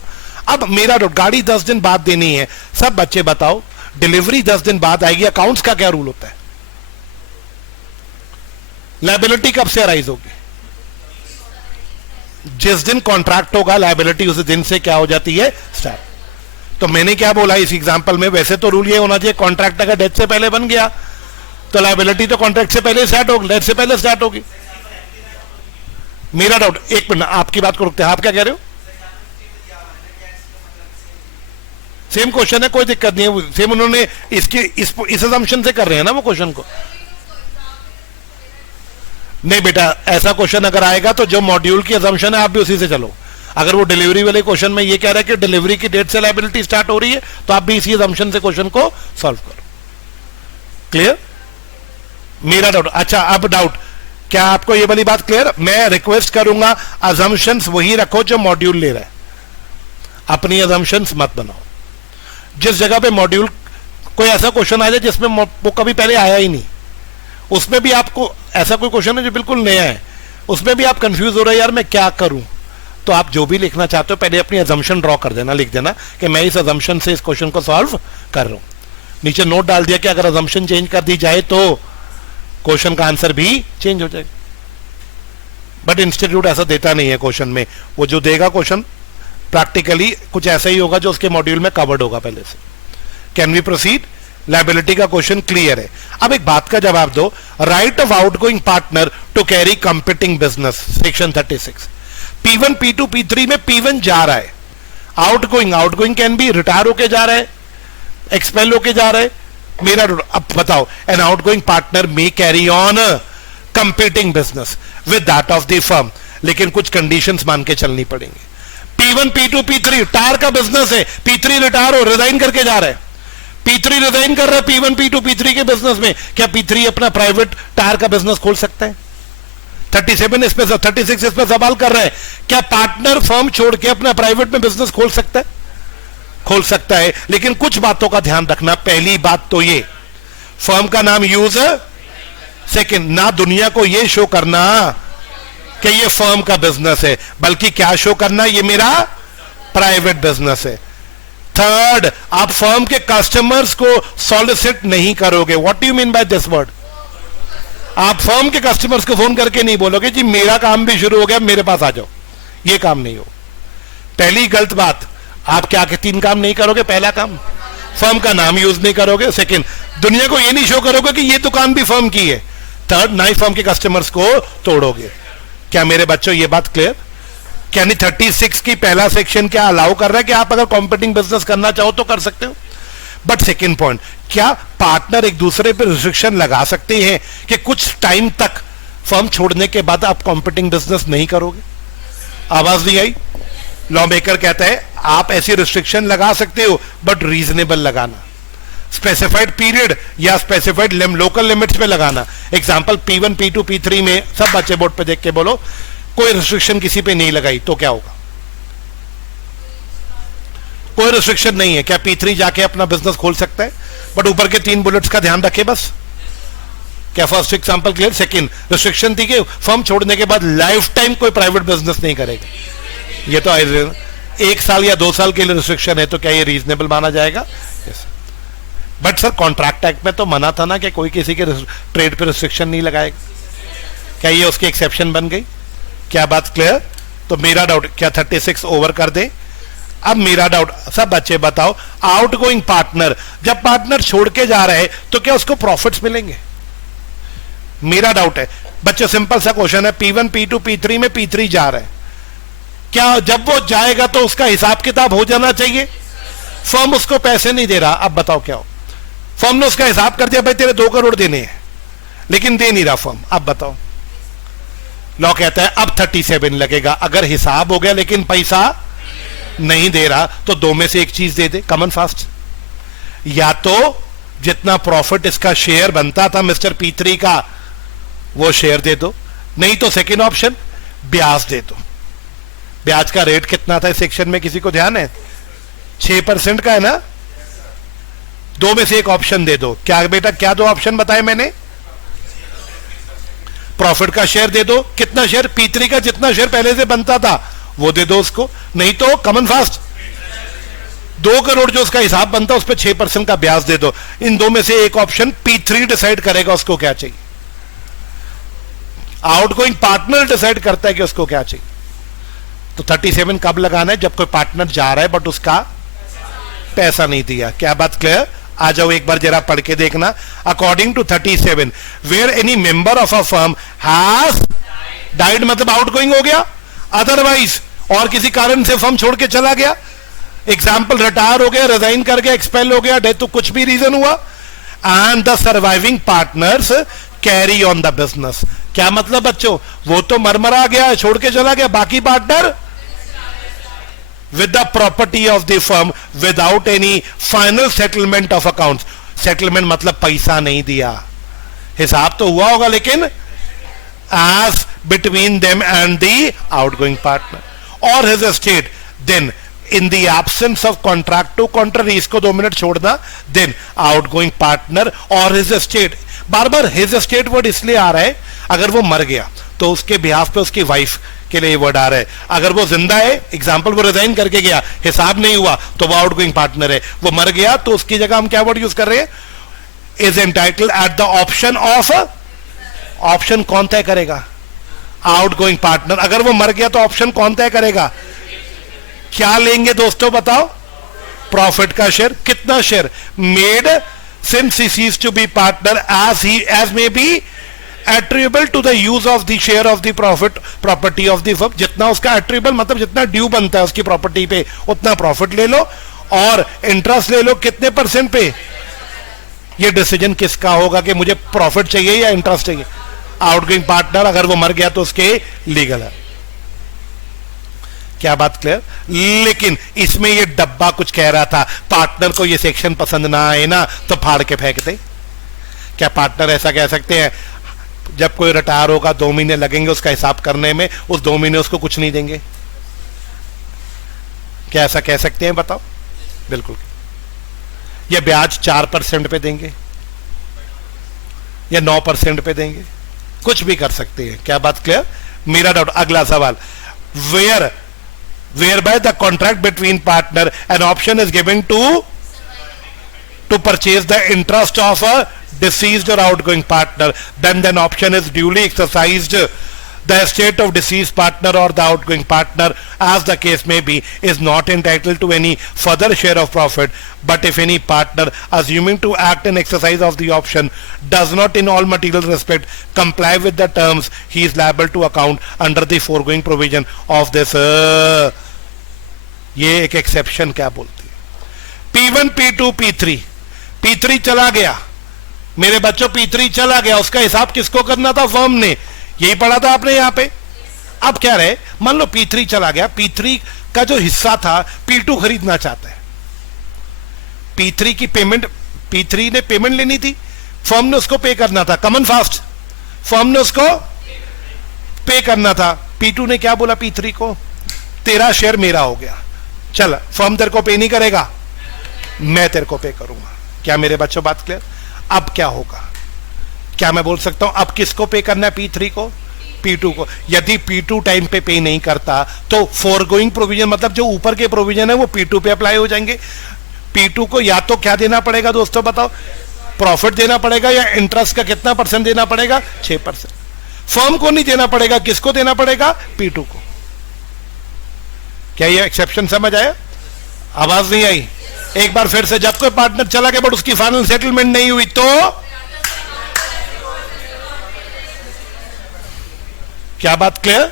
अब मेरा गाड़ी 10 दिन बाद देनी है, सब बच्चे बताओ डिलीवरी 10 दिन बाद आएगी, अकाउंट्स का क्या रूल होता है? लायबिलिटी कब से अराइज होगी? जिस दिन कॉन्ट्रैक्ट होगा लायबिलिटी उस दिन से क्या हो जाती है? स्टार्ट। तो मैंने क्या बोला इस एग्जांपल में, वैसे तो रूल ये होना चाहिए कॉन्ट्रैक्ट अगर डेट से पहले बन गया तो लायबिलिटी तो कॉन्ट्रैक्ट से पहले स्टार्ट होगी, डेट से पहले स्टार्ट होगी। मेरा डाउट, एक मिनट आपकी बात को रुकते हैं, आप क्या कह रहे हो? सेम क्वेश्चन है, कोई दिक्कत नहीं है, सेम उन्होंने इस असम्पशन से कर रहे हैं ना वो क्वेश्चन को। नहीं बेटा, ऐसा क्वेश्चन अगर आएगा तो जो मॉड्यूल की असम्पशन है आप भी उसी से चलो। अगर वो डिलीवरी वाले क्वेश्चन में ये कह रहा है कि डिलीवरी की डेट से लायबिलिटी स्टार्ट हो रही है तो आप भी इसी असम्पशन से क्वेश्चन को सॉल्व करो। क्लियर? मेरा डाउट, अच्छा अब डाउट, क्या आपको ये वाली बात क्लियर? मैं रिक्वेस्ट करूंगा असम्पशंस वही रखो जो मॉड्यूल ले रहा है, अपनी असम्पशंस मत बनाओ। जिस जगह पे मॉड्यूल कोई ऐसा क्वेश्चन आ जाए जिसमें वो कभी पहले आया ही नहीं, उसमें भी आपको ऐसा कोई क्वेश्चन है जो बिल्कुल नया है, उसमें भी आप कंफ्यूज हो रहे हैं यार मैं क्या करूं, तो आप जो भी लिखना चाहते हो पहले अपनी अजम्पशन ड्रॉ कर देना, लिख देना कि मैं इस अजम्पशन से इस क्वेश्चन को सॉल्व कर रहा हूं। नीचे नोट डाल दिया कि अगर अजम्पशन चेंज कर दी जाए तो क्वेश्चन का आंसर भी चेंज हो जाएगा। बट इंस्टीट्यूट ऐसा देता नहीं है क्वेश्चन में, वो जो देगा क्वेश्चन प्रैक्टिकली कुछ ऐसा ही होगा जो उसके मॉड्यूल में कवर्ड होगा पहले से। Can we proceed? लायबिलिटी का क्वेश्चन क्लियर है। अब एक बात का जवाब दो, right of outgoing partner to carry competing business, section 36। P1 P2 P3 में P1 जा रहा है, आउटगोइंग कैन बी रिटायर होके जा रहा है, एक्सपेल होके जा रहा है, मेरा अब बताओ, an outgoing partner may carry on competing business with that of the firm, लेकिन कुछ कंडीशंस मान के चलनी पड़ेंगे। P1 P2 P3 टायर का बिजनेस है, P3 रिटायर हो रिजाइन करके जा रहा है, P3 रिजाइन कर रहा है P1 P2 P3 के बिजनेस में, क्या P3 अपना प्राइवेट टायर का बिजनेस खोल सकता है? 36 इस पे सवाल कर रहा है, क्या पार्टनर फर्म छोड़ के अपना प्राइवेट में बिजनेस खोल सकता है? खोल सकता है, लेकिन कुछ बातों का ध्यान रखना। पहली बात तो ये, फर्म का नाम यूज, सेकंड ना दुनिया को ये शो करना कि ये फर्म का बिजनेस है, बल्कि क्या शो करना, ये मेरा प्राइवेट बिजनेस है। थर्ड, आप फर्म के कस्टमर्स को सॉलिसिट नहीं करोगे। What do you mean by this word? आप फर्म के कस्टमर्स को फोन करके नहीं बोलोगे जी मेरा काम भी शुरू हो गया मेरे पास आ जाओ, ये काम नहीं हो। पहली गलत बात, आप क्या के 3 काम नहीं करोगे। पहला काम, फर्म का नाम यूज नहीं करोगे। सेकंड, दुनिया को ये नहीं शो करोगे कि ये दुकान भी फर्म की है। थर्ड, ना ही फर्म के कस्टमर्स को तोड़ोगे। क्या मेरे बच्चों ये बात क्लियर? क्या नहीं 36 की पहला सेक्शन क्या अलाउ कर रहा है कि आप अगर कॉम्पिटिंग बिजनेस करना चाहो तो कर सकते हो? बट सेकेंड पॉइंट, क्या पार्टनर एक दूसरे पर रिस्ट्रिक्शन लगा सकते हैं कि कुछ टाइम तक फर्म छोड़ने के बाद आप कॉम्पिटिंग बिजनेस नहीं करोगे? आवाज नहीं आई? लॉ मेकर कहता है आप ऐसी रिस्ट्रिक्शन लगा सकते हो बट रीजनेबल लगाना, स्पेसिफाइड पीरियड या स्पेसिफाइड लोकल लिमिट्स पे लगाना। एग्जांपल P1 P2 P3 में, सब बच्चे बोर्ड पे देख के बोलो, कोई रिस्ट्रिक्शन किसी पे नहीं लगाई तो क्या होगा? कोई रिस्ट्रिक्शन नहीं है, क्या P3 जाके अपना बिजनेस खोल सकता है? बट ऊपर के 3 बुलेट्स का ध्यान रखे बस। क्या first example clear? Second, restriction थी कि फर्म छोड़ने के बाद लाइफ टाइम कोई प्राइवेट बिजनेस नहीं करेगा। ये तो 1 साल या 2 साल के लिए रिस्ट्रिक्शन है, तो क्या ये रीजनेबल माना जाएगा? yes. But sir contract act में तो मना था ना कि कोई किसी के ट्रेड पे रिस्ट्रिक्शन नहीं लगाएगा। क्या ये उसकी एक्सेप्शन बन गई? क्या बात क्लियर? तो मेरा डाउट, क्या 36 ओवर कर दे? अब मेरा डाउट, सब बच्चे बताओ, आउटगोइंग पार्टनर जब पार्टनर छोड़ के जा रहे हैं तो क्या उसको प्रॉफिट्स मिलेंगे? मेरा डाउट है बच्चे, सिंपल सा क्वेश्चन है, P1 P2 P3 में P3 जा रहा है, क्या जब वो जाएगा तो उसका हिसाब किताब हो जाना चाहिए? फर्म उसको पैसे नहीं दे रहा, अब बताओ क्या हो? फर्म ने उसका हिसाब कर दिया, भाई तेरे 2 करोड़ देने हैं, लेकिन दे नहीं रहा फर्म, अब बताओ। लॉ कहता है अब 37 लगेगा। अगर हिसाब हो गया लेकिन पैसा नहीं दे रहा तो दो में से एक चीज दे दे, कमन फास्ट। या तो जितना प्रॉफिट इसका शेयर बनता था मिस्टर P3 का वो शेयर दे दो, नहीं तो सेकेंड ऑप्शन ब्याज दे दो। ब्याज का रेट कितना था इस सेक्शन में, किसी को ध्यान है? 6% का है ना। दो में से एक ऑप्शन दे दो। क्या बेटा, क्या दो ऑप्शन बताए मैंने? प्रॉफिट का शेयर दे दो। कितना शेयर? P3 का जितना शेयर पहले से बनता था वो दे दो उसको, नहीं तो कमन फास्ट 2 करोड़ जो उसका हिसाब बनता उस पर 6% का ब्याज दे दो। इन दो में से एक ऑप्शन P3 डिसाइड करेगा उसको क्या चाहिए। आउटगोइंग पार्टनर डिसाइड करता है कि उसको क्या चाहिए। तो 37 कब लगाना है? जब कोई पार्टनर जा रहा है बट उसका पैसा नहीं दिया। क्या बात क्लियर? आ जाओ एक बार जरा पढ़ के देखना। According to 37 where any member of a firm has died, मतलब आउटगोइंग हो गया, अदरवाइज और किसी कारण से फर्म छोड़ के चला गया, एग्जाम्पल रिटायर हो गया, रिजाइन कर गया, एक्सपेल हो गया, डेथ, तो कुछ भी रीजन हुआ, and the surviving partners carry on the business. क्या मतलब बच्चों? वो तो मरमरा गया, छोड़ के चला गया, बाकी partner with the property of the firm without any final settlement of accounts। settlement मतलब पैसा नहीं दिया, हिसाब तो हुआ होगा लेकिन as between them and the outgoing partner or his estate, then in the absence of contract to contrary, इसको 2 मिनट छोड़ना, then outgoing partner or his estate। Bar bar his estate word इसलिए आ रहा है, अगर वो मर गया तो उसके बिहाफ पे उसकी वाइफ के लिए वर्ड आ रहा है। अगर वो जिंदा है, एग्जाम्पल वो रिजाइन करके गया, हिसाब नहीं हुआ, तो वो आउटगोइंग पार्टनर है। वो मर गया तो उसकी जगह हम क्या वर्ड यूज कर रहे हैं? Is entitled at the option of. Option कौन तय करेगा? Outgoing partner. अगर वो मर गया तो ऑप्शन कौन तय करेगा? क्या लेंगे दोस्तों बताओ? प्रॉफिट का शेयर। कितना share? Made since he ceased to be partner as may be attributable to the use of the share of the profit property of the firm। जितना उसका attributable मतलब जितना ड्यू बनता है उसकी प्रॉपर्टी पे उतना प्रॉफिट ले लो और इंटरेस्ट ले लो कितने % पे। ये डिसीजन किसका होगा कि मुझे प्रॉफिट चाहिए या इंटरेस्ट चाहिए? Outgoing partner. अगर वो मर गया तो उसके लीगल है। क्या बात क्लियर? लेकिन इसमें ये डब्बा कुछ कह रहा था, पार्टनर को ये सेक्शन पसंद ना आए ना तो फाड़ के फेंक दे। क्या पार्टनर ऐसा कह सकते हैं जब कोई रिटायर होगा 2 महीने लगेंगे उसका हिसाब करने में, उस 2 महीने उसको कुछ नहीं देंगे? क्या ऐसा कह सकते हैं बताओ? बिल्कुल। ये ब्याज 4% पे देंगे या 9% पे देंगे, कुछ भी कर सकते हैं। क्या बात क्लियर? मेरा डाउट। अगला सवाल, where by the contract between partner an option is given to purchase the interest of a deceased or outgoing partner, then option is duly exercised. The estate of deceased partner or the outgoing partner, as the case may be, is not entitled to any further share of profit. But if any partner, assuming to act in exercise of the option, does not in all material respect comply with the terms, he is liable to account under the foregoing provision of this। ये एक exception क्या बोलती है? P1, P2, P3। P3 चला गया मेरे बच्चों, P3 चला गया, उसका हिसाब किसको करना था? फर्म ने। यही पढ़ा था आपने यहां पे। अब क्या रहे, मान लो P3 चला गया, P3 का जो हिस्सा था P2 खरीदना चाहता है। P3 की पेमेंट, P3 ने पेमेंट लेनी थी, फर्म ने उसको पे करना था, कमन फास्ट फर्म ने उसको पे करना था। P2 ने क्या बोला P3 को? तेरा शेयर मेरा हो गया, चल फर्म तेरे को पे नहीं करेगा, मैं तेरे को पे करूंगा। क्या मेरे बच्चों बात क्लियर? अब क्या होगा? क्या मैं बोल सकता हूं अब किसको पे करना है? P3 को, P2 को। यदि P2 टाइम पे नहीं करता तो फोरगोइंग प्रोविजन मतलब जो ऊपर के प्रोविजन है वो P2 पे अप्लाई हो जाएंगे। P2 को या तो क्या देना पड़ेगा दोस्तों बताओ? प्रॉफिट देना पड़ेगा या इंटरेस्ट का कितना % देना पड़ेगा? 6%। फर्म को नहीं देना पड़ेगा, किसको देना पड़ेगा? P2 को। क्या ये एक्सेप्शन समझ आया? आवाज नहीं आई? एक बार फिर से, जब कोई पार्टनर चला गया बट उसकी फाइनल सेटलमेंट नहीं हुई तो क्या बात क्लियर?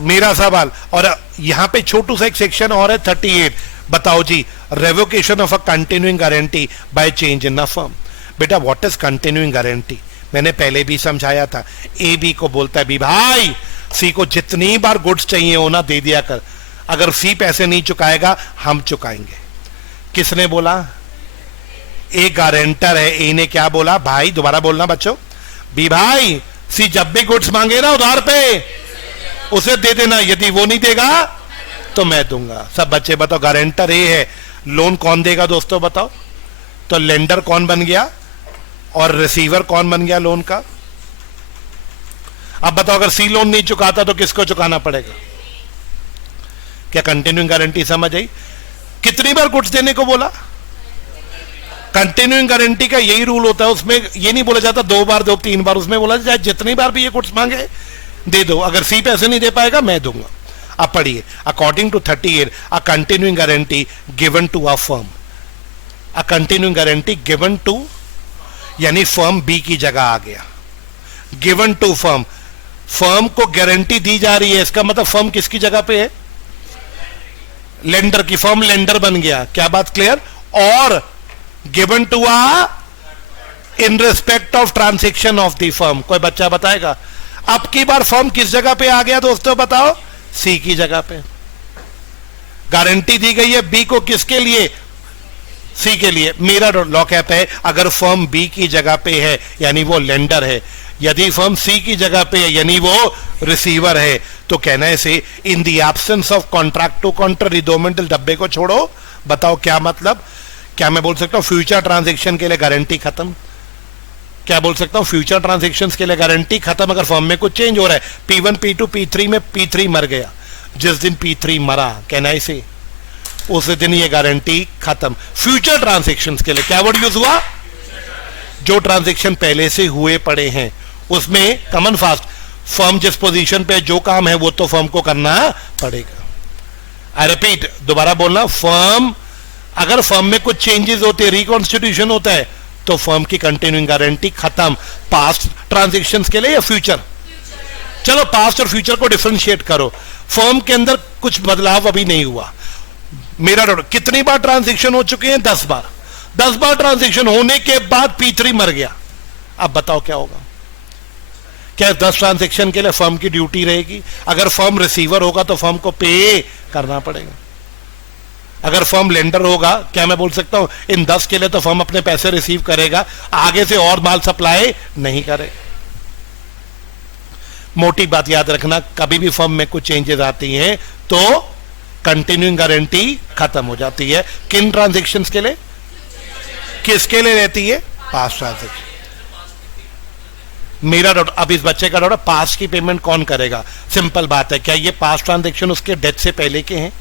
मेरा सवाल। और यहां पे छोटू सा एक सेक्शन और है 38। बताओ जी, revocation of a continuing guarantee by change in the firm. बेटा व्हाट इज कंटिन्यूइंग गारंटी, मैंने पहले भी समझाया था। ए बी को बोलता है, बी भाई सी को जितनी बार गुड्स चाहिए हो ना दे दिया कर, अगर सी पैसे नहीं चुकाएगा हम चुकाएंगे। किसने बोला? ए गारंटर है। ए ने क्या बोला भाई, दोबारा बोलना बच्चों, बी भाई सी जब भी गुड्स मांगे ना उधार पे उसे दे देना, यदि वो नहीं देगा तो मैं दूंगा। सब बच्चे बताओ, गारंटर ए है, लोन कौन देगा दोस्तों बताओ? तो लेंडर कौन बन गया और रिसीवर कौन बन गया लोन का? अब बताओ, अगर सी लोन नहीं चुकाता तो किसको चुकाना पड़ेगा? क्या कंटिन्यूइंग गारंटी समझ आई? कितनी बार गुड्स देने को बोला? कंटिन्यूइंग गारंटी का यही रूल होता है, उसमें ये नहीं बोला जाता 2 बार दो 3 बार, उसमें बोला जाए जितनी बार भी ये गुड्स मांगे दे दो, अगर सी पैसे नहीं दे पाएगा मैं दूंगा। अब पढ़िए, according to 38 a continuing guarantee given to a firm, a continuing guarantee given to, यानी फर्म बी की जगह आ गया, गिवन टू फर्म, फर्म को गारंटी दी जा रही है, इसका मतलब फर्म किसकी जगह पे है? लेंडर की, फर्म लेंडर बन गया। क्या बात क्लियर? और given to a in respect of transaction of the firm. कोई बच्चा बताएगा अब की बार फर्म किस जगह पे आ गया दोस्तों बताओ? सी की जगह पे। गारंटी दी गई है बी को, किसके लिए? सी के लिए। मेरा लॉ कहता है अगर फर्म बी की जगह पे है यानी वो लेंडर है, यदि फर्म सी की जगह पे है यानी वो रिसीवर है, तो कहना से in the absence of contract to कॉन्ट्र रिडोमेंटल डब्बे को छोड़ो। बताओ क्या मतलब? क्या मैं बोल सकता हूं फ्यूचर ट्रांजेक्शन के लिए गारंटी खत्म? क्या बोल सकता हूं फ्यूचर ट्रांजेक्शंस के लिए गारंटी खत्म अगर फर्म में कुछ चेंज हो रहा है? P1 P2 P3 में P3 मर गया, जिस दिन P3 मरा कहना से उस दिन ये गारंटी खत्म। फ्यूचर ट्रांजेक्शंस के लिए क्या वर्ड यूज हुआ? जो ट्रांजेक्शन पहले से हुए पड़े हैं उसमें कमन फास्ट, फर्म जिस पोजीशन पे जो काम है वो तो फर्म को करना पड़ेगा। आई रिपीट, दोबारा बोलना, फर्म अगर फर्म में कुछ चेंजेस होते हैं, रिकॉन्स्टिट्यूशन होता है, तो फर्म की कंटिन्यूइंग गारंटी खत्म। पास्ट ट्रांजैक्शंस के लिए या फ्यूचर? चलो पास्ट और फ्यूचर को डिफरेंशिएट करो। फर्म के अंदर कुछ बदलाव अभी नहीं हुआ। मेरा डाउट, कितनी बार ट्रांजैक्शन हो चुके हैं? 10 बार। 10 बार ट्रांजैक्शन होने के बाद P3 मर गया। अब बताओ क्या होगा? क्या 10 ट्रांजैक्शन के लिए फर्म की ड्यूटी रहेगी? अगर फर्म रिसीवर होगा तो फर्म को पे करना पड़ेगा। अगर फर्म लेंडर होगा, क्या मैं बोल सकता हूं इन 10 के लिए तो फर्म अपने पैसे रिसीव करेगा, आगे से और माल सप्लाई नहीं करेगा। मोटी बात याद रखना, कभी भी फर्म में कुछ चेंजेस आती हैं तो कंटिन्यूइंग गारंटी खत्म हो जाती है। किन ट्रांजैक्शंस के लिए? किसके लिए रहती है? Past transaction. मेरा डाउट, अब इस बच्चे का डाउट, पास्ट की पेमेंट कौन करेगा? सिंपल बात है, क्या ये पास्ट ट्रांजैक्शन उसके डेथ से पहले के हैं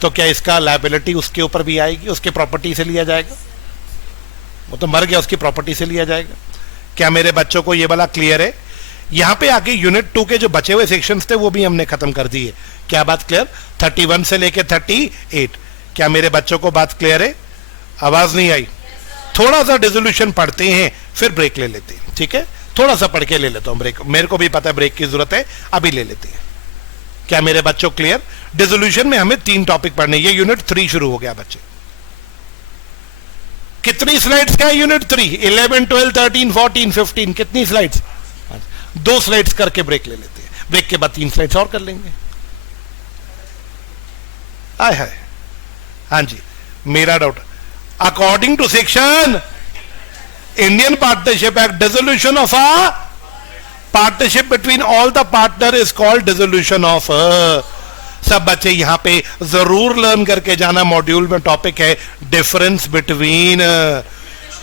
तो क्या इसका लायबिलिटी उसके ऊपर भी आएगी? उसके प्रॉपर्टी से लिया जाएगा? वो तो मर गया, उसकी प्रॉपर्टी से लिया जाएगा। क्या मेरे बच्चों को ये वाला क्लियर है? यहां पे आके यूनिट 2 के जो बचे हुए सेक्शंस थे वो भी हमने खत्म कर दिए। क्या बात क्लियर? 31 से लेके 38। क्या मेरे बच्चों को बात क्लियर है? आवाज नहीं आई? थोड़ा सा डिसोल्यूशन पढ़ते हैं फिर ब्रेक ले लेते हैं, ठीक है? थोड़ा सा पढ़ के ले लेता हूं ब्रेक, मेरे को भी पता है ब्रेक की जरूरत है, अभी ले लेते हैं। क्या मेरे बच्चों क्लियर? डिसोल्यूशन में हमें 3 टॉपिक पढ़ने, ये यूनिट 3 शुरू हो गया बच्चे। कितनी स्लाइड्स का है यूनिट 3? 11 12 13 14 15 कितनी स्लाइड्स? 2 स्लाइड्स करके ब्रेक ले लेते हैं, ब्रेक के बाद 3 स्लाइड्स और कर लेंगे। आय हाय, हाँ जी, मेरा doubt, according to section Indian partnership act, dissolution of a partnership between all the partner is called dissolution of. सब बच्चे यहां पे जरूर लर्न करके जाना, मॉड्यूल में टॉपिक है difference between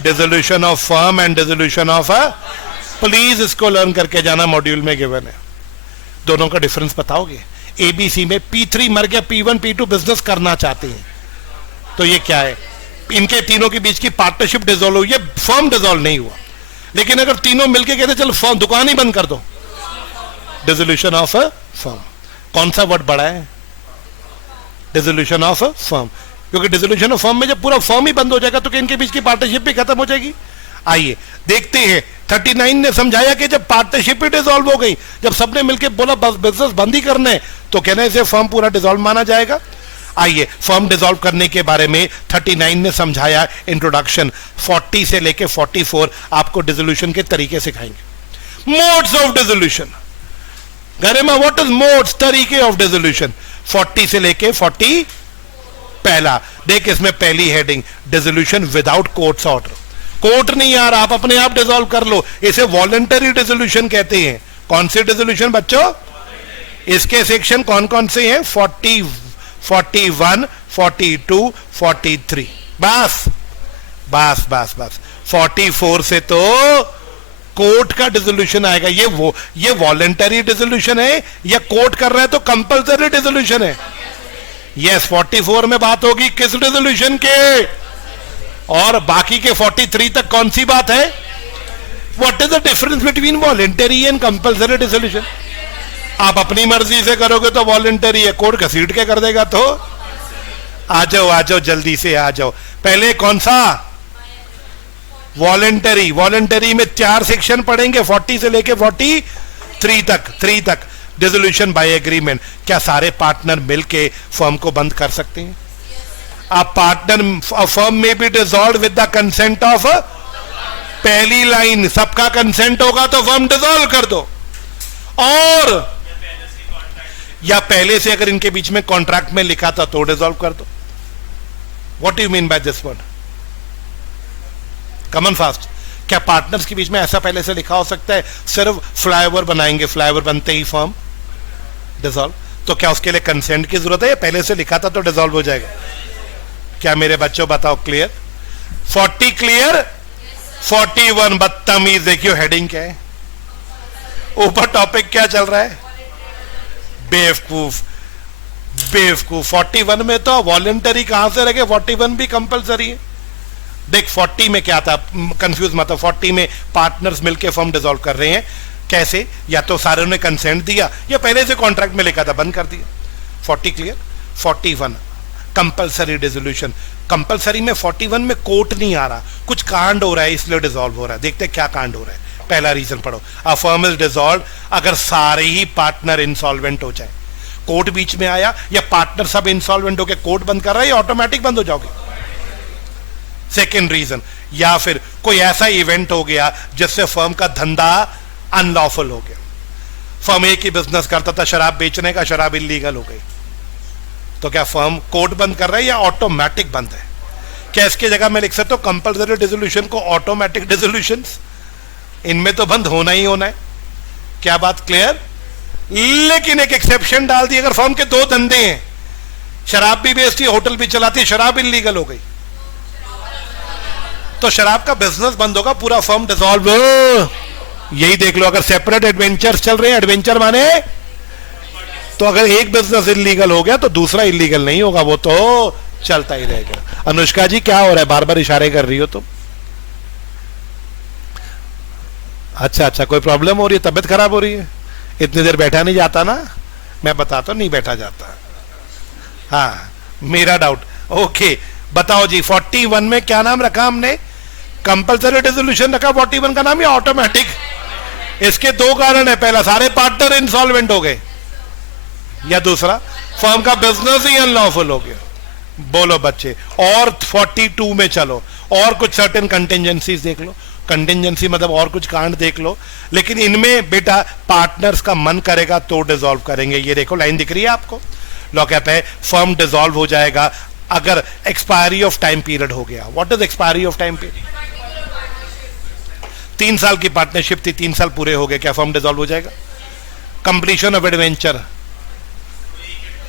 dissolution of firm and dissolution of please इसको लर्न करके जाना, मॉड्यूल में गिवन है। दोनों का डिफरेंस बताओगे? एबीसी में P3 मर गया, P1 P2 बिजनेस करना चाहते हैं, तो ये क्या है? इनके तीनों के बीच की पार्टनरशिप डिसॉल्व हुई है, फर्म डिसॉल्व नहीं हुआ। लेकिन अगर तीनों मिलके कहते चल फर्म दुकान ही बंद कर दो, डिसोल्यूशन ऑफ अ फर्म। कौन सा वर्ड बड़ा है? डिसोल्यूशन ऑफ अ फर्म, क्योंकि डिसोल्यूशन ऑफ फर्म में जब पूरा फर्म ही बंद हो जाएगा तो इनके बीच की पार्टनरशिप भी खत्म हो जाएगी। आइए देखते हैं। 39 ने समझाया कि जब पार्टनरशिप ही डिसॉल्व हो गई, जब सबने मिलकर बोला बस बिजनेस बंद ही करना है, तो कहना इसे फर्म पूरा डिसॉल्व माना जाएगा। आइए फर्म डिसॉल्व करने के बारे में 39 ने समझाया इंट्रोडक्शन। 40 से लेके 44 आपको डिसोल्यूशन के तरीके सिखाएंगे। Modes of dissolution, Garima what is modes, तरीके ऑफ डिसोल्यूशन। 40 से लेके 40 पहला देख, इसमें पहली heading dissolution without courts order. Court नहीं आ रहा, आप अपने आप डिसॉल्व कर लो, इसे वॉलंटरी डिसोल्यूशन कहते हैं। कौन से डिसोल्यूशन बच्चों? इसके सेक्शन कौन कौन से हैं? 40, 41, 42, 43। बस बस बस बस 44 से तो कोर्ट का डिसोल्यूशन आएगा। ये वॉलंटरी डिसोल्यूशन है या कोर्ट कर रहा है तो कंपल्सरी डिसोल्यूशन है? यस, 44 में बात होगी किस डिसोल्यूशन के, और बाकी के 43 तक कौन सी बात है? What is the difference between voluntary and compulsory dissolution? आप अपनी मर्जी से करोगे तो वॉलंटरी है, कोर्ट घसीट के कर देगा तो। आ जाओ जल्दी से आ जाओ। पहले कौन सा? वॉलंटरी। वॉलंटरी में 4 सेक्शन पढ़ेंगे, 40 से लेके 43 तक। डिसोल्यूशन बाय एग्रीमेंट, क्या सारे पार्टनर मिलके फर्म को बंद कर सकते हैं? फर्म में B dissolve with the consent of, पहली लाइन सबका कंसेंट होगा तो फर्म डिसॉल्व कर दो। और या पहले से अगर इनके बीच में कॉन्ट्रैक्ट में लिखा था तो डिसॉल्व कर दो। What do you mean by this word? Come on fast. क्या पार्टनर्स के बीच में ऐसा पहले से लिखा हो सकता है सिर्फ फ्लाईओवर बनाएंगे, फ्लाईओवर बनते ही फर्म डिसॉल्व? तो क्या उसके लिए कंसेंट की जरूरत है या पहले से लिखा था तो डिसॉल्व हो जाएगा? क्या मेरे बच्चों बताओ, क्लियर? 40 क्लियर? 41 बदतमीज। देखियो हेडिंग क्या है, ऊपर टॉपिक क्या चल रहा है? बेवकूफ। 41 में तो वॉलंटरी कहां से रखे, 41 भी कंपलसरी है। देख 40 में क्या था, कंफ्यूज मत हो। 40 में पार्टनर्स मिलके फर्म डिसॉल्व कर रहे हैं, कैसे? या तो सारे ने कंसेंट दिया या पहले से कॉन्ट्रैक्ट में लिखा था, बंद कर दिया। 40 क्लियर? 41 compulsory dissolution. कंपलसरी में 41 में कोर्ट नहीं आ रहा, कुछ कांड हो रहा है इसलिए डिसॉल्व हो रहा है। देखते हैं क्या कांड हो रहा है। पहला रीजन पढ़ो, अ फर्म इज डिसॉल्व अगर सारे ही पार्टनर इंसॉल्वेंट हो जाए। कोर्ट बीच में आया या पार्टनर सब इंसॉल्वेंट होकर कोर्ट बंद कर रहा है या ऑटोमेटिक बंद हो जाओगे? सेकेंड रीजन, या फिर कोई ऐसा इवेंट हो गया जिससे फर्म का धंधा अनलॉफुल हो गया। फर्म एक ही बिजनेस करता था शराब बेचने का, शराब इलीगल हो गई, तो क्या फर्म कोर्ट बंद कर रहा है या ऑटोमेटिक बंद है? क्या इसकी जगह मैं लिख सकता हूं कंपल्सरी डिसोल्यूशन को ऑटोमेटिक डिसोल्यूशन? इनमें तो बंद होना ही होना है। क्या बात क्लियर? लेकिन एक एक्सेप्शन डाल दी, अगर फर्म के 2 धंधे हैं, शराब भी बेचती है होटल भी चलाती है, शराब इलीगल हो गई तो शराब का बिजनेस बंद होगा, पूरा फर्म डिसॉल्व। यही देख लो, अगर सेपरेट एडवेंचर्स चल रहे हैं, एडवेंचर माने तो अगर एक बिजनेस इलीगल हो गया तो दूसरा इलीगल नहीं होगा, वो तो चलता ही रहेगा। अनुष्का जी क्या हो रहा है, बार बार इशारे कर रही हो तुम? अच्छा, कोई प्रॉब्लम हो रही है, तबीयत खराब हो रही है? इतनी देर बैठा नहीं जाता ना, मैं बताता नहीं बैठा जाता। हाँ, मेरा डाउट। ओके बताओ जी, 41 में क्या नाम रखा हमने? कंपल्सरी डिसोल्यूशन रखा 41 का नाम या ऑटोमेटिक? इसके 2 कारण है, पहला सारे पार्टनर इंसॉल्वेंट हो गए, या दूसरा फर्म का बिजनेस ही अनलॉफुल हो गया। बोलो बच्चे। और 42 में चलो, और कुछ सर्टेन कंटिजेंसीज देख लो। कंटिजेंसी मतलब और कुछ कांड देख लो, लेकिन इनमें बेटा पार्टनर्स का मन करेगा तो डिसॉल्व करेंगे। ये देखो लाइन दिख रही है आपको, लॉ कहता है फर्म डिसॉल्व हो जाएगा अगर एक्सपायरी ऑफ टाइम पीरियड हो गया। What is expiry of time period? 3 साल की पार्टनरशिप थी, 3 साल पूरे हो गए, क्या फर्म डिसॉल्व हो जाएगा? कंप्लीशन ऑफ एडवेंचर,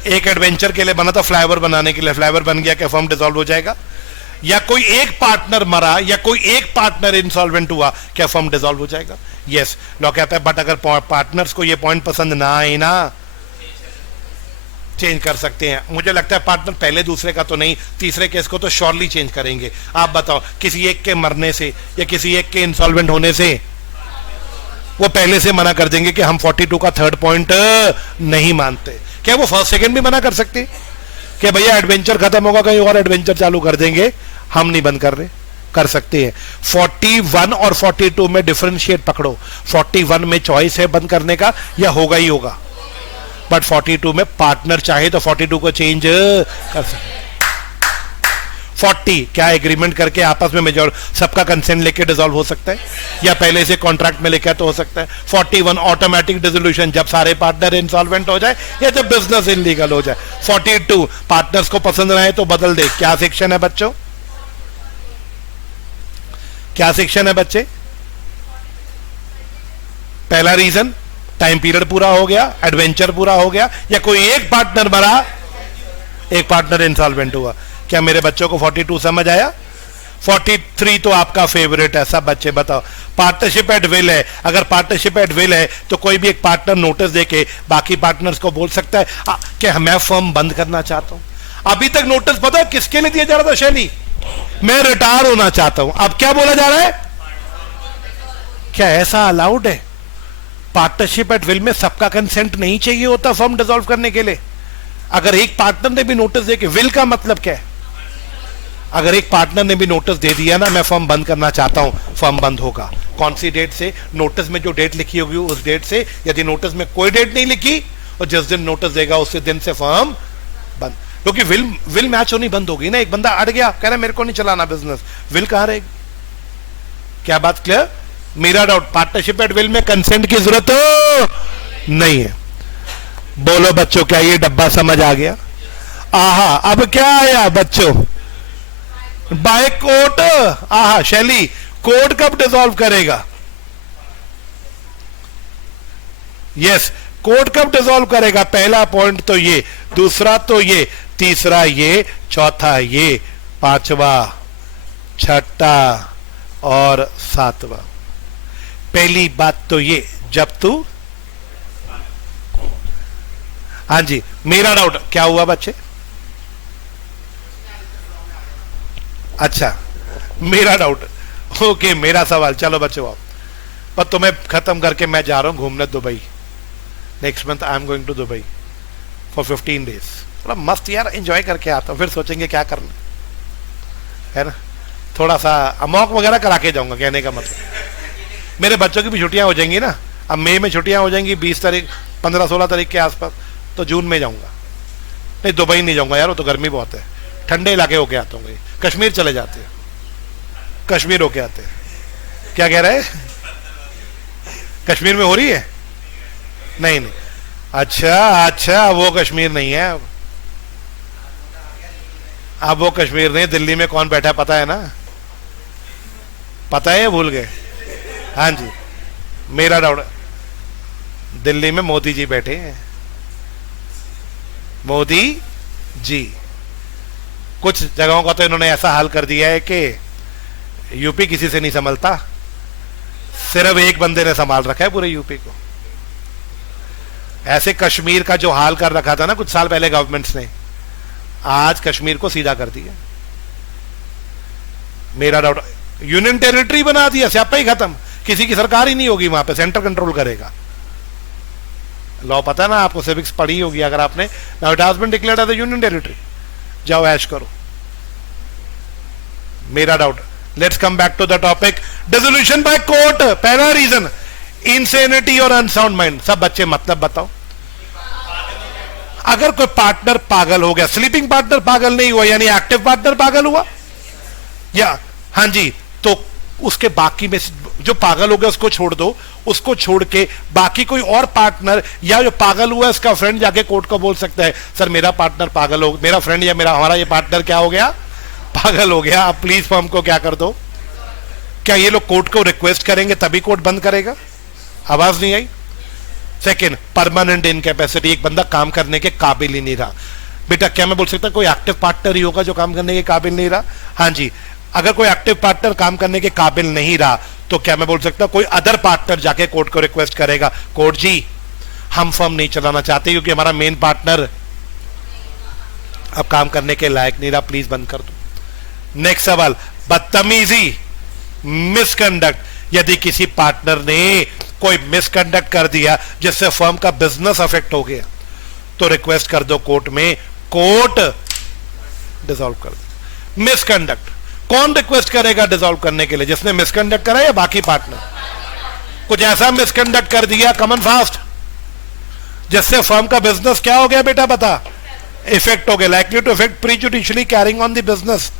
एक एडवेंचर के लिए बना था फ्लाईओवर बनाने के लिए, फ्लाईओवर बन गया, क्या फर्म डिसॉल्व हो जाएगा? या कोई एक पार्टनर मरा या कोई एक पार्टनर इंसॉल्वेंट हुआ, क्या फर्म डिसॉल्व हो जाएगा? यस, लॉ कहता है बट अगर पार्टनर्स को ये पॉइंट पसंद ना आए ना, चेंज कर सकते हैं। मुझे लगता है पार्टनर पहले दूसरे का तो नहीं, तीसरे केस को तो श्योरली चेंज करेंगे। आप बताओ, किसी एक के मरने से या किसी एक के इंसॉल्वेंट होने से वो पहले से मना कर देंगे कि हम 42 का 3rd पॉइंट नहीं मानते। क्या वो 1st 2nd भी मना कर सकते कि भैया एडवेंचर खत्म होगा, कहीं और एडवेंचर चालू कर देंगे, हम नहीं बंद कर रहे? कर सकते हैं। 41 और 42 में डिफरेंशिएट पकड़ो। 41 में चॉइस है बंद करने का या होगा ही होगा, बट 42 में पार्टनर चाहे तो 42 को चेंज कर सकते। 40 क्या एग्रीमेंट करके आपस में मेजॉर सबका कंसेंट लेके डिसॉल्व हो सकता है, या पहले से कॉन्ट्रैक्ट में लेकर तो हो सकता है। 41 ऑटोमेटिक डिसोल्यूशन, जब सारे पार्टनर इंसॉल्वेंट हो जाए या जब बिजनेस इलीगल हो जाए। 42 पार्टनर्स को पसंद ना आए तो बदल दे। क्या सेक्शन है बच्चों, क्या सेक्शन है बच्चे? पहला रीजन टाइम पीरियड पूरा हो गया, एडवेंचर पूरा हो गया, या कोई एक पार्टनर मरा, एक पार्टनर इंसॉल्वेंट हुआ। क्या मेरे बच्चों को 42 समझ आया? 43 तो आपका फेवरेट है, सब बच्चे बताओ। पार्टनरशिप एट विल है। अगर पार्टनरशिप एट विल है तो कोई भी एक पार्टनर नोटिस देके बाकी पार्टनर्स को बोल सकता है कि मैं फर्म बंद करना चाहता हूं। अभी तक नोटिस पता किसके लिए दिया जा रहा था शैली? मैं रिटायर होना चाहता हूं। अब क्या बोला जा रहा है? क्या ऐसा अलाउड है? पार्टनरशिप एट विल में सबका कंसेंट नहीं चाहिए होता फर्म डिसॉल्व करने के लिए। अगर एक पार्टनर ने भी नोटिस दे के, विल का मतलब क्या है? अगर एक पार्टनर ने भी नोटिस दे दिया ना मैं फर्म बंद करना चाहता हूं, फर्म बंद होगा। कौन सी डेट से? नोटिस में जो डेट लिखी होगी उस डेट से। यदि नोटिस में कोई डेट नहीं लिखी और जिस दिन नोटिस देगा उसी दिन से फर्म बंद। क्योंकि विल मैच होनी बंद होगी ना। एक बंदा अड़ गया, कह रहा मेरे को नहीं चलाना बिजनेस, विल कहां रहेगी? क्या बात क्लियर? मेरा डाउट, पार्टनरशिप एट विल में कंसेंट की जरूरत नहीं है। बोलो बच्चों, क्या ये डब्बा समझ आ गया? आहा, अब क्या आया बच्चों? By court. आहा शैली, कोर्ट कब डिसॉल्व करेगा? यस, कोर्ट कब डिसॉल्व करेगा? पहला पॉइंट तो ये, दूसरा तो ये, तीसरा ये, चौथा ये, पांचवा, छठा और सातवां। पहली बात तो ये, जब तू, हाँ जी, मेरा डाउट क्या हुआ बच्चे? अच्छा, मेरा डाउट, ओके, मेरा सवाल। चलो बच्चों आप, पर तुम्हें खत्म करके मैं जा रहा हूं घूमने Dubai. Next month I am going to Dubai for 15 days. थोड़ा मस्त यार एंजॉय करके आता हूं, फिर सोचेंगे क्या करना है ना। थोड़ा सा अमौक वगैरह करा के जाऊंगा, कहने का मतलब। मेरे बच्चों की भी छुट्टियां हो जाएंगी ना, अब मई में छुट्टियां हो जाएंगी 20 तारीख, 15-16 तारीख के आसपास, तो जून में जाऊंगा। नहीं, दुबई नहीं जाऊंगा यार, वो तो गर्मी बहुत है। ठंडे इलाके होके आता हूँ, कश्मीर चले जाते हैं, कश्मीर होके आते हैं। क्या कह रहे हैं? कश्मीर में हो रही है? नहीं नहीं, अच्छा, वो कश्मीर नहीं है। अब वो कश्मीर नहीं, दिल्ली में कौन बैठा पता है ना? पता है, भूल गए? हाँ जी, मेरा डाउट, दिल्ली में मोदी जी बैठे हैं। मोदी जी, कुछ जगहों का तो इन्होंने ऐसा हाल कर दिया है कि यूपी किसी से नहीं संभलता, सिर्फ एक बंदे ने संभाल रखा है पूरे यूपी को। ऐसे कश्मीर का जो हाल कर रखा था ना कुछ साल पहले गवर्नमेंट्स ने, आज कश्मीर को सीधा कर दिया। मेरा डाउट, यूनियन टेरिटरी बना दिया, स्यापा ही खत्म, किसी की सरकार ही नहीं होगी वहां पे, सेंटर कंट्रोल करेगा। लॉ पता है ना आपको, सिविक्स पढ़ी होगी अगर आपने। Now it has been declared as a union territory, जाओ ऐश करो। मेरा doubt, let's come back to the topic, dissolution by court. पहला रीजन इंसेनिटी और अनसाउंड माइंड। सब बच्चे मतलब बताओ। अगर कोई पार्टनर पागल हो गया, स्लीपिंग पार्टनर पागल नहीं हुआ, यानी एक्टिव पार्टनर पागल हुआ, या हाँ जी, तो उसके बाकी में जो पागल हो गया उसको छोड़ दो, उसको छोड़ के बाकी कोई और पार्टनर या जो पागल हुआ इसका फ्रेंड जाके कोर्ट को बोल सकता है, सर मेरा पार्टनर पागल हो, मेरा फ्रेंड या हमारा ये पार्टनर क्या हो गया, पागल हो गया, आप प्लीज फर्म को क्या कर दो। क्या ये लोग कोर्ट को रिक्वेस्ट करेंगे तभी कोर्ट बंद करेगा? आवाज नहीं आई। सेकेंड, परमानेंट इनकैपेसिटी, एक बंदा काम करने के काबिल ही नहीं रहा। बेटा क्या मैं बोल सकता कोई एक्टिव पार्टनर ही होगा जो काम करने के काबिल नहीं रहा? हाँ जी, अगर कोई एक्टिव पार्टनर काम करने के काबिल नहीं रहा तो क्या मैं बोल सकता कोई अदर पार्टनर जाके कोर्ट को रिक्वेस्ट करेगा, कोर्ट जी हम फर्म नहीं चलाना चाहते क्योंकि हमारा मेन पार्टनर अब काम करने के लायक नहीं रहा, प्लीज बंद कर दो। नेक्स्ट सवाल, बदतमीजी, मिसकंडक्ट। यदि किसी पार्टनर ने कोई मिसकंडक्ट कर दिया जिससे फर्म का बिजनेस अफेक्ट हो गया तो रिक्वेस्ट कर दो कोर्ट में, कोर्ट डिसॉल्व कर दो। मिसकंडक्ट, कौन रिक्वेस्ट करेगा डिसॉल्व करने के लिए? जिसने मिसकंडक्ट करा या बाकी पार्टनर? कुछ ऐसा मिसकंडक्ट कर दिया कमन फास्ट जिससे फर्म का बिजनेस क्या हो गया बेटा बता? इफेक्ट हो गया, likely to affect prejudicially carrying on the business.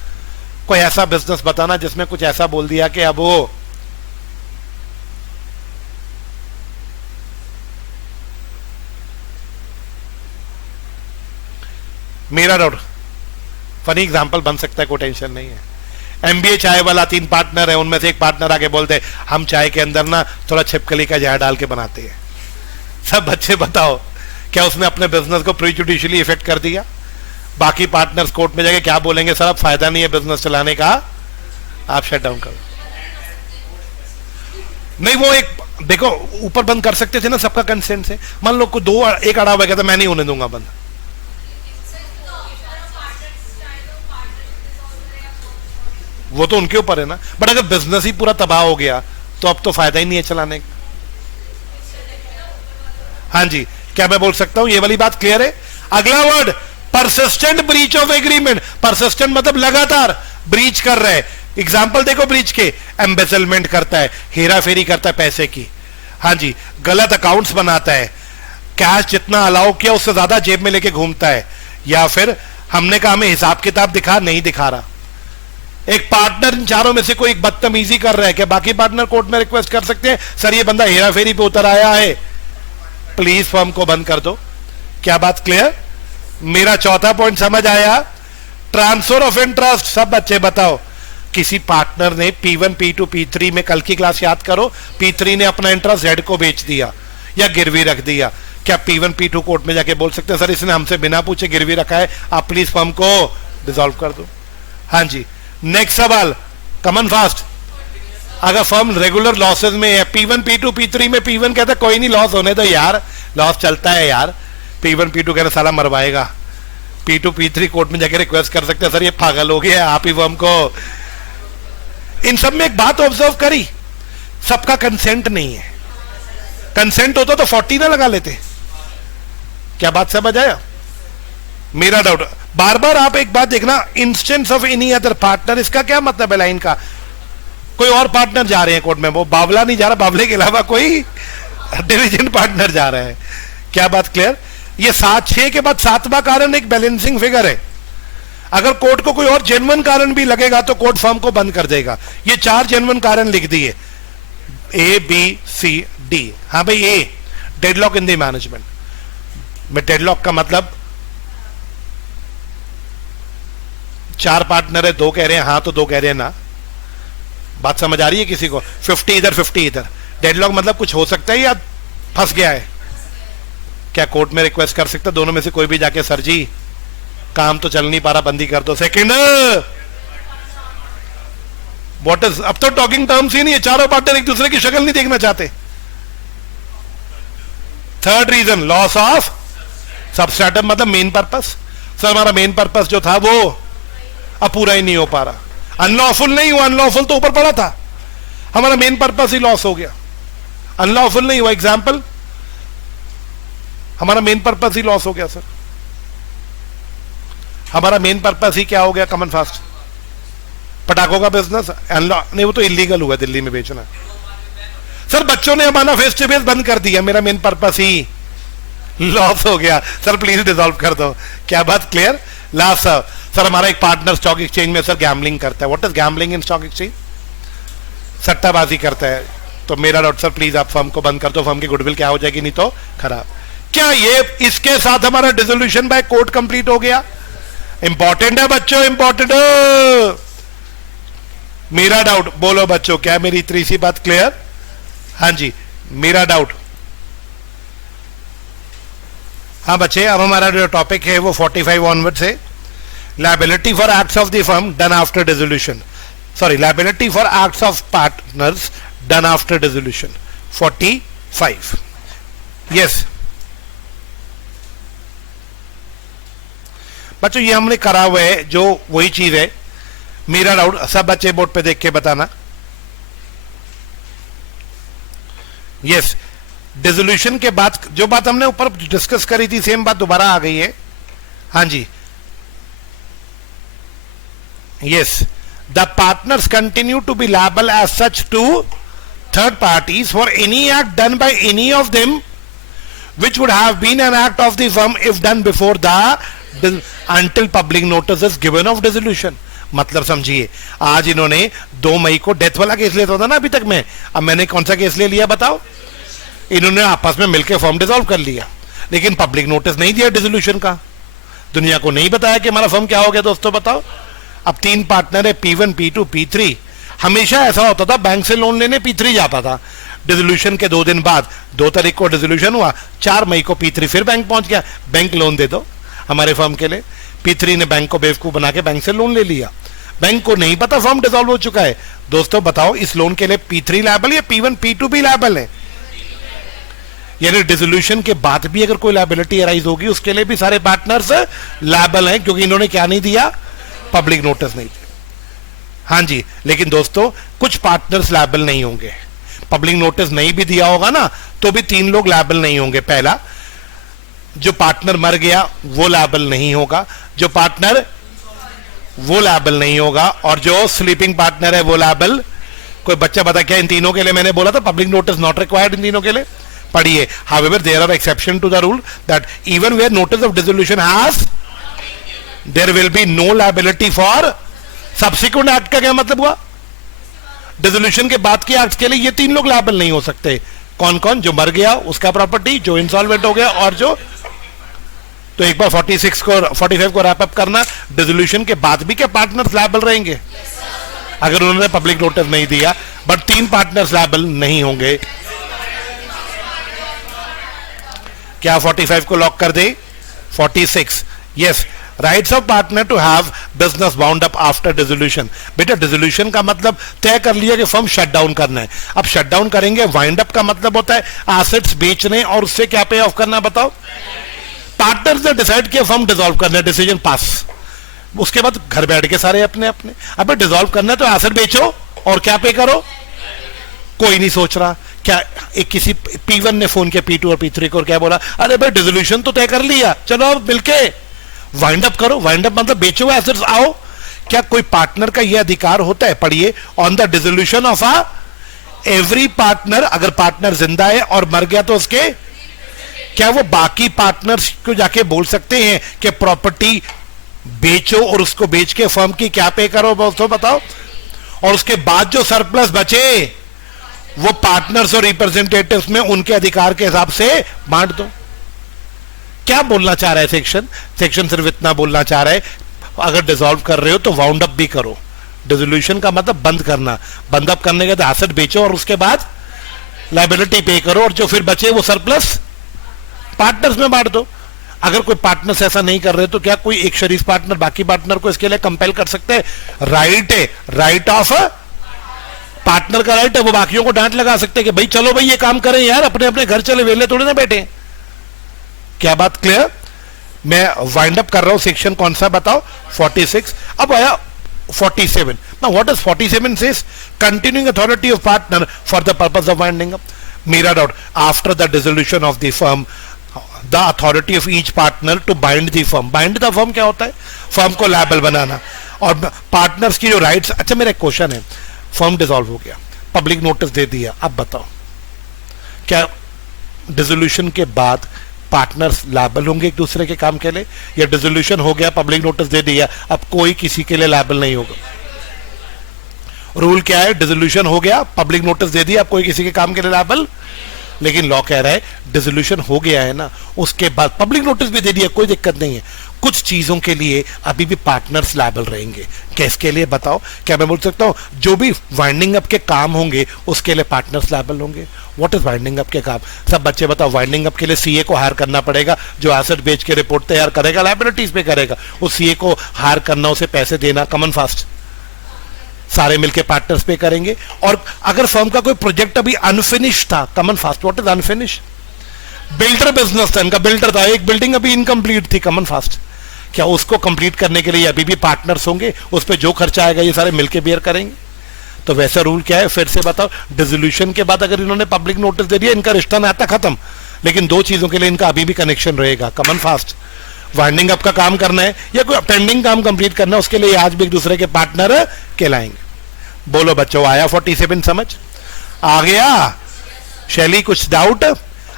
कोई ऐसा बिजनेस बताना जिसमें कुछ ऐसा बोल दिया कि अब वो मेरा डाउट फनी एग्जांपल बन सकता है, कोई टेंशन नहीं है। एमबीए चाय वाला 3 पार्टनर है, उनमें से एक पार्टनर आके बोलते हम चाय के अंदर ना थोड़ा छिपकली का जहर डाल के बनाते हैं। सब बच्चे बताओ क्या उसने अपने बिजनेस को प्रीजुडिशियली इफेक्ट कर दिया? बाकी पार्टनर्स कोर्ट में जाके क्या बोलेंगे? सर अब फायदा नहीं है बिजनेस चलाने का, आप शट डाउन करो। नहीं वो एक देखो ऊपर बंद कर सकते थे ना सबका कंसेंट से। मान लो को एक अड़ा हुआ कहता मैं नहीं होने दूंगा बंद, वो तो उनके ऊपर है ना। बट अगर बिजनेस ही पूरा तबाह हो गया तो अब तो फायदा ही नहीं है चलाने का। हाँ जी, क्या मैं बोल सकता हूं? ये वाली बात क्लियर है? अगला word persistent breach of agreement. Persistent मतलब लगातार ब्रीच कर रहे हैं। एग्जाम्पल देखो ब्रीच के, एम्बेसलमेंट करता है, हेरा फेरी करता है पैसे की, हाँ जी, गलत अकाउंट्स बनाता है, कैश जितना अलाउ किया उससे ज्यादा जेब में लेके घूमता है, या फिर हमने कहा हमें हिसाब किताब दिखा, नहीं दिखा रहा। एक पार्टनर इन चारों में से कोई एक बदतमीजी कर रहा है, क्या बाकी पार्टनर कोर्ट में रिक्वेस्ट कर सकते हैं सर ये बंदा हेरा फेरी पे उतर आया है, प्लीज फर्म को बंद कर दो? क्या बात क्लियर? मेरा चौथा पॉइंट समझ आया? Transfer of interest. सब बच्चे बताओ, किसी पार्टनर ने P1 P2 P3 में, कल की क्लास याद करो, P3 ने अपना इंटरेस्ट Z को बेच दिया या गिरवी रख दिया, क्या P1 P2 कोर्ट में जाके बोल सकते हैं सर इसने हमसे बिना पूछे गिरवी रखा है, आप प्लीज फर्म को डिसॉल्व कर दो? हाँ जी। नेक्स्ट सवाल कमन फास्ट। अगर फर्म रेगुलर लॉसेस में है, P1 P2 P3 में P1 कहता है कोई नहीं लॉस होने दो यार, लॉस चलता है यार, P1 P2 कहना साला मरवाएगा, P2 P3 कोर्ट में जाके रिक्वेस्ट कर सकते हैं सर ये पागल हो गया आप ही फर्म को। इन सब में एक बात ऑब्जर्व करी, सबका कंसेंट नहीं है। कंसेंट होता तो 40 ना लगा लेते। क्या बात समझ आया? मेरा डाउट, बार बार आप एक बात देखना, instance of any other partner, इसका क्या मतलब है लाइन का? कोई और पार्टनर जा रहे हैं कोर्ट में, वो बावला नहीं जा रहा, बावले के अलावा कोई डिलीजेंट पार्टनर जा रहा है। क्या बात क्लियर? ये 7-6 के बाद 7वां कारण एक बैलेंसिंग फिगर है। अगर कोर्ट को कोई और जेन्युइन कारण भी लगेगा तो कोर्ट फर्म को बंद कर देगा। ये 4 जेन्युइन कारण लिख दिए, A B C D। हाँ भाई, ए डेडलॉक इन द मैनेजमेंट में, डेडलॉक का मतलब 4 पार्टनर है, 2 कह रहे हैं हाँ तो 2 कह रहे हैं ना। बात समझ आ रही है किसी को? 50 इधर 50 इधर। डेडलॉक मतलब कुछ हो सकता है या फंस गया है। क्या कोर्ट में रिक्वेस्ट कर सकता दोनों में से कोई भी जाके सर जी काम तो चल नहीं पा रहा, बंदी कर दो? सेकंड व्हाट इज, अब तो टॉकिंग टर्म्स ही नहीं है, चारों पार्टनर एक दूसरे की शक्ल नहीं देखना चाहते। Third reason loss of substratum मतलब मेन पर्पस। सर हमारा मेन पर्पस जो था वो अब पूरा ही नहीं हो पा रहा, अनलॉफुल नहीं हुआ, अनलॉफुल तो ऊपर पड़ा था, हमारा मेन पर्पस ही लॉस हो गया, अनलॉफुल नहीं हुआ। एग्जाम्पल, हमारा मेन पर्पस ही लॉस हो गया सर, हमारा मेन पर्पस ही क्या हो गया? कमन फास्ट पटाखों का बिजनेस। नहीं वो तो इलीगल हुआ दिल्ली में बेचना। सर बच्चों ने हमारा फेस टू फेस बंद कर दिया, मेरा मेन पर्पस ही लॉस हो गया, सर प्लीज डिसॉल्व कर दो। क्या बात क्लियर? लास्ट सर हमारा एक पार्टनर स्टॉक एक्सचेंज में सर गैम्बलिंग करता है। What is gambling in stock exchange? सट्टाबाजी करता है। तो मेरा डाउट सर प्लीज आप फर्म को बंद कर दो, फर्म की गुडविल क्या हो जाएगी नहीं तो खराब। क्या ये इसके साथ हमारा डिसोल्यूशन बाय कोर्ट कंप्लीट हो गया? इंपॉर्टेंट है बच्चों, इंपॉर्टेंट हो। मेरा डाउट बोलो बच्चों, क्या मेरी इतनी सी बात क्लियर? हाँ जी, मेरा डाउट। हाँ बच्चे, अब हमारा जो टॉपिक है वो 45 ऑनवर्ड से, liability for acts of the firm done after dissolution, sorry liability for acts of partners done after dissolution 45। Yes बच्चों, ये हमने करा हुआ है, जो वही चीज है। मेरा डाउट, सब बच्चे बोर्ड पे देख के बताना। यस, डिसोल्यूशन के बाद जो बात हमने ऊपर डिस्कस करी थी सेम बात दोबारा आ गई है। हाँ जी, yes, the partners continue to be liable as such to third parties for any act done by any of them which would have been an act of the firm if done before the until public notice is given of dissolution. मतलब समझिए, आज इन्होंने 2 मई को death वाला case लेता था ना अभी तक में, अब मैंने कौन सा केस ले लिया बताओ? इन्होंने आपस में मिलकर फर्म डिसॉल्व कर लिया, लेकिन पब्लिक नोटिस नहीं दिया डिसोल्यूशन का, दुनिया को नहीं बताया कि हमारा फर्म क्या हो गया। दोस्तों बताओ, अब 3 पार्टनर है, P1 P2 P3। हमेशा ऐसा होता था, बैंक से लोन लेने P3 जाता था, डिसोल्यूशन के 2 दिन बाद 2 तारीख को डिसोल्यूशन हुआ, 4 मई को P3 फिर बैंक पहुंच गया, बैंक लोन दे दो हमारे फर्म के लिए। P3 ने बैंक को बेवकूफ बना के बैंक से लोन ले लिया, बैंक को नहीं पता फर्म डिसॉल्व हो चुका है। दोस्तों बताओ, इस लोन के लिए P3 लायबल या P1 P2 भी लायबल है? यानी डिसोल्यूशन के बाद भी अगर कोई लायबिलिटी अराइज होगी उसके लिए भी सारे पार्टनर्स लायबल हैं, क्योंकि इन्होंने क्या नहीं दिया? पब्लिक नोटिस नहीं दिया। हाँ जी, लेकिन दोस्तों कुछ पार्टनर्स लायबल नहीं होंगे, पब्लिक नोटिस नहीं भी दिया होगा ना तो भी 3 लोग लायबल नहीं होंगे। पहला, जो पार्टनर मर गया वो लायबल नहीं होगा, जो पार्टनर वो लायबल नहीं होगा, और जो स्लीपिंग पार्टनर है वो लायबल। कोई बच्चा बता क्या इन तीनों के लिए मैंने बोला था public notice not required in तीनों के लिए? पढ़िए, however there are exception to the rule that even where notice of dissolution has, there will be no liability for subsequent act। का क्या मतलब हुआ? डिसोल्यूशन के बाद के एक्ट के लिए ये 3 लोग लायबल नहीं हो सकते। कौन कौन? जो मर गया उसका प्रॉपर्टी, जो इंसॉल्वेंट हो गया, और जो। तो एक बार 45 को रैप अप करना, डिसोल्यूशन के बाद भी क्या पार्टनर्स लायबल रहेंगे अगर उन्होंने पब्लिक नोटिस नहीं दिया? बट 3 पार्टनर्स लायबल नहीं होंगे। क्या 45 को लॉक कर दे? 46, yes. Rights of partner to have business bound up after dissolution. बेटा डिसोल्यूशन का मतलब तय कर लिया कि फर्म शट डाउन करना है, अब शट डाउन करेंगे। वाइंड अप का मतलब होता है एसेट्स बेचने और उससे क्या पे ऑफ करना, बताओ? पार्टनर्स ने डिसाइड किया फर्म डिसॉल्व करना है, डिसीजन पास, उसके बाद घर बैठ के सारे अपने अपने, अब डिसॉल्व करना है तो एसेट बेचो और क्या पे करो। कोई नहीं सोच रहा। क्या एक किसी P1 ने फोन किया P2 और P3 को और क्या बोला? अरे भाई डिसोल्यूशन तो तय कर लिया, चलो अब मिलके वाइंड अप करो। वाइंड अप मतलब बेचो एसेट्स, आओ। क्या कोई पार्टनर का यह अधिकार होता है? पढ़िए, on the dissolution of every partner, अगर पार्टनर जिंदा है और मर गया तो उसके, क्या वो बाकी पार्टनर्स को जाके बोल सकते हैं कि प्रॉपर्टी बेचो और उसको बेच के फर्म की क्या पे करो? दोस्तों बताओ। और उसके बाद जो सरप्लस बचे वो पार्टनर्स और रिप्रेजेंटेटिव्स में उनके अधिकार के हिसाब से बांट दो। क्या बोलना चाह रहा है सेक्शन सिर्फ इतना बोलना चाह रहा है, अगर डिसॉल्व कर रहे हो तो वाउंड अप भी करो। डिसोल्यूशन का मतलब बंद करना, बंद अप करने के बाद एसेट बेचो और उसके बाद लायबिलिटी पे करो, और जो फिर बचे वो सरप्लस पार्टनर्स में बांट दो। अगर कोई पार्टनर्स ऐसा नहीं कर रहे तो क्या कोई एक शरीफ पार्टनर बाकी पार्टनर को इसके लिए कंपेल कर सकते हैं? राइट है, राइट ऑफ पार्टनर का राइट है, वो बाकियों को डांट लगा सकते हैं कि भाई चलो भाई ये काम करें यार, अपने अपने घर चले, वेले थोड़े ना बैठे। क्या बात क्लियर? मैं वाइंड अप कर रहा हूं। सेक्शन कौन सा बताओ? 46। अब आया 47। Now what is 47 says? Continuing authority of partner for the purpose of winding up. मेरा doubt, after the dissolution of the firm the authority of each partner to bind the firm. Bind the firm क्या होता है? Firm को liable बनाना। और partners की जो rights. अच्छा मेरा एक क्वेश्चन है, फर्म डिसॉल्व हो गया, पब्लिक नोटिस दे दिया, अब बताओ क्या डिसोल्यूशन के बाद पार्टनर्स लायबल होंगे एक दूसरे के काम के लिए? या डिसोल्यूशन हो गया, पब्लिक नोटिस दे दिया, अब कोई किसी के लिए लायबल नहीं होगा? रूल क्या है? डिसोल्यूशन हो गया, पब्लिक नोटिस दे दिया, अब कोई किसी के काम के लिए लायबल। लेकिन लॉ कह रहा है डिसोल्यूशन हो गया है ना, उसके बाद पब्लिक नोटिस भी दे दिया, कोई दिक्कत नहीं है, कुछ चीजों के लिए अभी भी पार्टनर्स लायबल रहेंगे। किसके लिए बताओ? क्या मैं बोल सकता हूं जो भी वाइंडिंग अप के काम होंगे उसके लिए पार्टनर्स लायबल होंगे? व्हाट इज वाइंडिंग अप के काम? सब बच्चे बताओ। वाइंडिंग अप के लिए सीए को हायर करना पड़ेगा, जो एसेट बेच के रिपोर्ट तैयार करेगा, लायबिलिटीज पे करेगा। उस सीए को हायर करना, उसे पैसे देना, कॉमन फास्ट सारे मिलके पार्टनर्स पे करेंगे। और अगर फर्म का कोई प्रोजेक्ट अभी अनफिनिश था, common fast. What is unfinished? Builder business था, इनका बिल्डर था, एक बिल्डिंग अभी इनकम्प्लीट थी, कॉमन फास्ट। क्या उसको कंप्लीट करने के लिए अभी भी पार्टनर्स होंगे? उस पर जो खर्चा आएगा ये सारे मिलके बेयर करेंगे। तो वैसा रूल क्या है फिर से बताओ? डिसोल्यूशन के बाद अगर इन्होंने पब्लिक नोटिस दे दिया, इनका रिश्ता नाता खत्म, लेकिन 2 चीजों के लिए इनका अभी भी कनेक्शन रहेगा, कॉमन फास्ट वाइंडिंग अप का काम करना है या कोई पेंडिंग काम कंप्लीट करना है, उसके लिए आज भी एक दूसरे के पार्टनर कहलाएंगे। बोलो बच्चों, आया 47 समझ आ गया? शैली कुछ डाउट?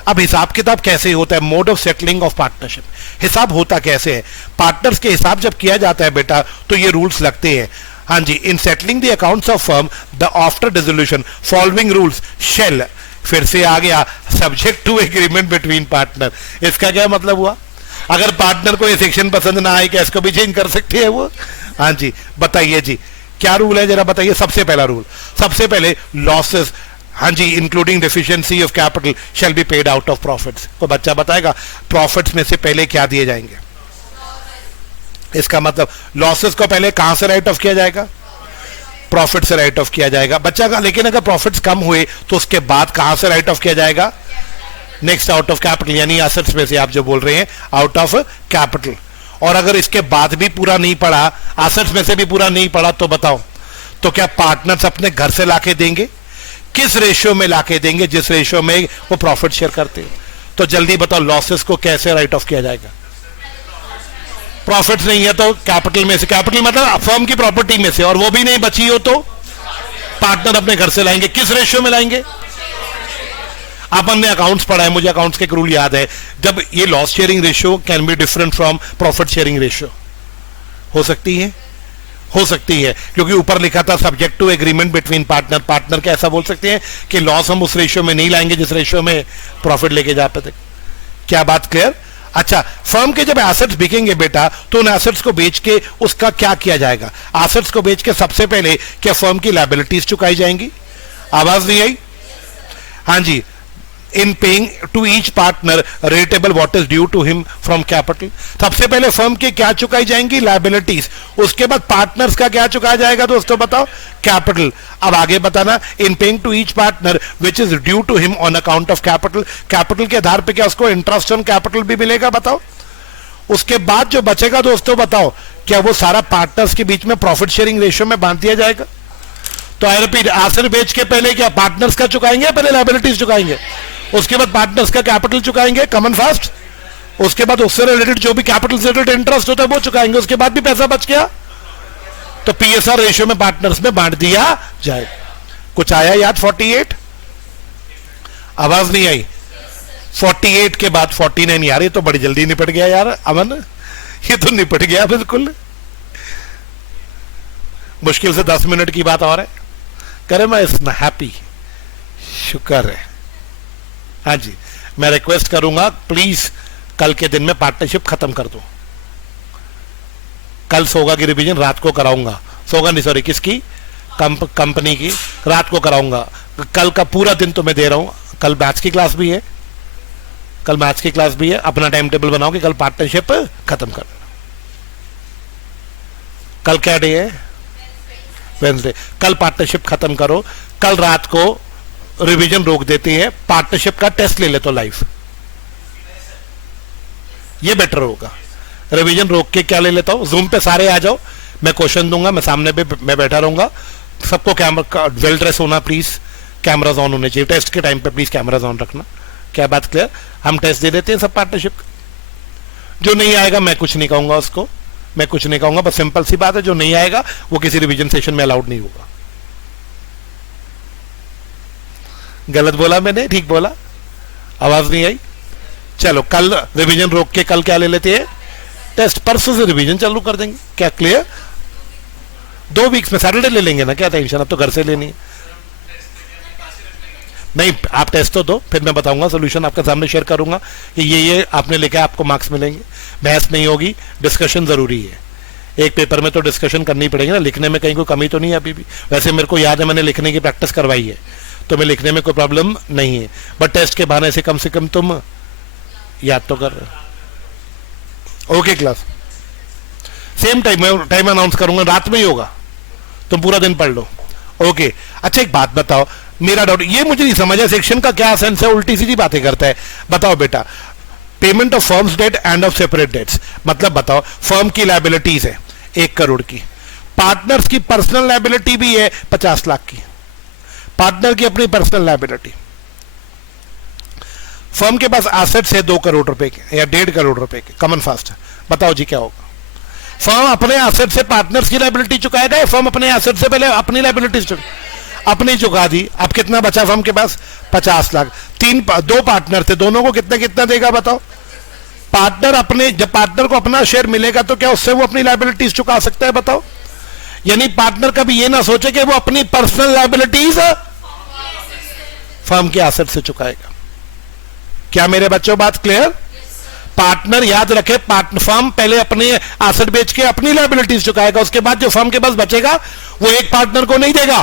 अब हिसाब किताब कैसे होता है? Mode of settling of partnership, हिसाब होता कैसे है? पार्टनर्स के हिसाब जब किया जाता है बेटा तो ये रूल्स लगते हैं। हाँ जी, in settling the accounts of firm the after dissolution following rules shall, फिर से आ गया, subject to agreement between partner. इसका क्या मतलब हुआ? अगर पार्टनर को ये सेक्शन पसंद ना आए क्या इसको भी चेंज कर सकते हैं वो? हाँ जी, बताइए जी क्या रूल है, जरा बताइए। सबसे पहला रूल, सबसे पहले लॉसेस, हाँ जी, including deficiency of capital shall be paid out of profits. कोई बच्चा बताएगा प्रॉफिट्स में से पहले क्या दिए जाएंगे? इसका मतलब लॉसेस को पहले कहां से राइट ऑफ किया जाएगा? प्रॉफिट से राइट ऑफ किया जाएगा बच्चा का। लेकिन अगर प्रॉफिट्स कम हुए तो उसके बाद कहां से राइट ऑफ किया जाएगा? नेक्स्ट आउट ऑफ कैपिटल, यानी एसेट्स में से आप जो बोल रहे हैं आउट ऑफ कैपिटल। और अगर इसके बाद भी पूरा नहीं पड़ा, एसेट्स में से भी पूरा नहीं पड़ा, तो बताओ तो क्या पार्टनर्स अपने घर से लाके देंगे? किस रेशियो में लाके देंगे? जिस रेशियो में वो प्रॉफिट शेयर करते हैं। तो जल्दी बताओ लॉसेस को कैसे राइट ऑफ किया जाएगा? प्रॉफिट नहीं है तो कैपिटल में से, कैपिटल मतलब फर्म की प्रॉपर्टी में से, और वो भी नहीं बची हो तो पार्टनर अपने घर से लाएंगे। किस रेशियो में लाएंगे? अपन ने अकाउंट्स पढ़ा है, मुझे अकाउंट्स के एक रूल याद है, जब ये loss sharing ratio can be different from profit sharing ratio. हो सकती है, हो सकती है, क्योंकि ऊपर लिखा था subject to agreement between partner. Partner क्या ऐसा बोल सकते हैं कि लॉस हम उस रेशियो में नहीं लाएंगे जिस रेशियो में प्रॉफिट लेके जाते थे? क्या बात क्लियर? अच्छा, फर्म के जब एसेट्स बिकेंगे बेटा तो उन एसेट्स को बेच के उसका क्या किया जाएगा? एसेट्स को बेच के सबसे पहले क्या फर्म की लायबिलिटीज चुकाई जाएंगी? आवाज नहीं आई? हाँ जी, in paying to each partner rateable what is due to him from capital. सबसे पहले फर्म के क्या चुकाई जाएंगी? लायबिलिटीज। उसके बाद पार्टनर्स का क्या चुकाया जाएगा दोस्तों बताओ? कैपिटल। अब आगे बताना, in paying to each partner which is due to him on account of capital. Capital के आधार पे क्या उसको इंटरेस्ट ऑन कैपिटल भी मिलेगा? बताओ। उसके बाद जो बचेगा दोस्तों बताओ, क्या वो सारा पार्टनर्स के बीच में प्रॉफिट शेयरिंग रेशियो में बांट दिया जाएगा? तो आई रिपीट, एसेट बेच के पहले क्या पार्टनर्स का चुकाएंगे या पहले लायबिलिटीज चुकाएंगे? उसके बाद पार्टनर्स का कैपिटल चुकाएंगे कॉमन फास्ट। उसके बाद उससे रिलेटेड जो भी कैपिटल से रिलेटेड इंटरेस्ट होता है वो चुकाएंगे। उसके बाद भी पैसा बच गया तो पीएसआर रेशियो में पार्टनर्स में बांट दिया जाए। कुछ आया याद? 48? आवाज नहीं आई? 48 के बाद 49 यार, ये तो बड़ी जल्दी निपट गया यार अमन, ये तो निपट गया बिल्कुल। मुश्किल से 10 मिनट की बात और है, करे मैं इसमें हैप्पी, शुक्र है। हाँ जी, मैं रिक्वेस्ट करूंगा प्लीज कल के दिन में पार्टनरशिप खत्म कर दो। कल सोगा की रिवीजन रात को कराऊंगा, सोगा नहीं सॉरी किसकी, कंपनी की, रात को कराऊंगा। कल का पूरा दिन तो मैं दे रहा हूं, कल मैथ्स की क्लास भी है, कल मैथ्स की क्लास भी है। अपना टाइम टेबल बनाओ कि कल पार्टनरशिप खत्म कर। कल क्या डे है? वेडनेसडे। कल पार्टनरशिप खत्म करो। कल रात को रिवीजन रोक देते हैं, पार्टनरशिप का टेस्ट ले ले तो लाइव, ये बेटर होगा। रिवीजन रोक के क्या ले लेता हूं, जूम पे सारे आ जाओ, मैं क्वेश्चन दूंगा, मैं सामने पे मैं बैठा रहूंगा। सबको कैमरा वेल ड्रेस होना प्लीज, कैमराज ऑन होने चाहिए। टेस्ट के टाइम पे प्लीज कैमराज ऑन रखना। क्या बात क्लियर? हम टेस्ट दे देते हैं सब पार्टनरशिप। जो नहीं आएगा मैं कुछ नहीं कहूंगा उसको, मैं कुछ नहीं कहूंगा, बस सिंपल सी बात है, जो नहीं आएगा वो किसी रिवीजन सेशन में अलाउड नहीं होगा। गलत बोला मैंने? ठीक बोला? आवाज नहीं आई? चलो कल रिवीजन रोक के कल क्या ले लेते हैं? टेस्ट। परसों से रिवीजन चालू कर देंगे। क्या क्लियर? 2 वीक्स में सैटरडे ले लेंगे ना, क्या टेंशन, अब तो घर से लेनी है। नहीं, आप टेस्ट तो दो, फिर मैं बताऊंगा सोल्यूशन, आपके सामने शेयर करूंगा कि ये आपने लिखा है, आपको मार्क्स मिलेंगे। बहस नहीं होगी, डिस्कशन जरूरी है। एक पेपर में तो डिस्कशन करनी पड़ेगी ना, लिखने में कहीं कोई कमी तो नहीं है अभी भी। वैसे मेरे को याद है मैंने लिखने की प्रैक्टिस करवाई है, तो मैं लिखने में कोई प्रॉब्लम नहीं है, बट टेस्ट के बहाने से कम तुम याद तो कर रहे हो। Okay class, same time announce करूंगा, रात में ही होगा, तुम पूरा दिन पढ़ लो। ओके। अच्छा एक बात बताओ, मेरा डाउट ये मुझे नहीं समझ है, सेक्शन का क्या सेंस है, उल्टी सीधी बातें करता है। बताओ बेटा, payment of firm's debt and of separate debts, मतलब बताओ फर्म की लायबिलिटीज है 1 करोड़ की, पार्टनर्स की पर्सनल लायबिलिटी भी है 50 लाख की, पार्टनर की अपनी पर्सनल लायबिलिटी। फर्म के पास एसेट्स है 2 करोड़ रुपए के या 1.5 करोड़ रुपए के, कॉमन फास्ट, बताओ जी क्या होगा? फर्म अपने एसेट से पार्टनर्स की लायबिलिटी चुकाएगा या फर्म अपने एसेट से पहले अपनी लायबिलिटी अपनी चुका दी? अब कितना बचा फर्म के पास? 50 लाख। 2 पार्टनर थे, दोनों को कितना कितना देगा बताओ? पार्टनर अपने, जब पार्टनर को अपना शेयर मिलेगा तो क्या उससे वो अपनी लायबिलिटीज चुका सकता है बताओ? यानी पार्टनर कभी ये ना सोचे कि वो अपनी पर्सनल लायबिलिटीज फर्म के एसेट से चुकाएगा। क्या मेरे बच्चों बात क्लियर? पार्टनर याद रखे, फर्म पहले अपने एसेट बेच के अपनी लायबिलिटीज चुकाएगा, उसके बाद जो फर्म के पास बचेगा वो एक पार्टनर को नहीं देगा,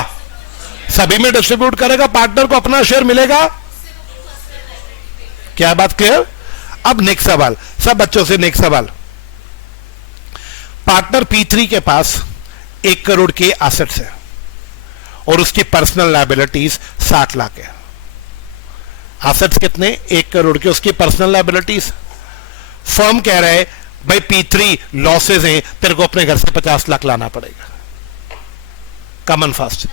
सभी में डिस्ट्रीब्यूट करेगा, पार्टनर को अपना शेयर मिलेगा। क्या बात क्लियर? अब नेक्स्ट सवाल, सब बच्चों से नेक्स्ट सवाल। पार्टनर P3 के पास 1 करोड़ के एसेट्स है और उसकी पर्सनल लायबिलिटीज 60 लाख है। एसेट्स कितने? 1 करोड़ के, उसकी पर्सनल लायबिलिटीज। फर्म कह रहा है भाई P3 लॉसेज हैं, तेरे को अपने घर से 50 लाख लाना पड़ेगा, कॉमन फास्ट।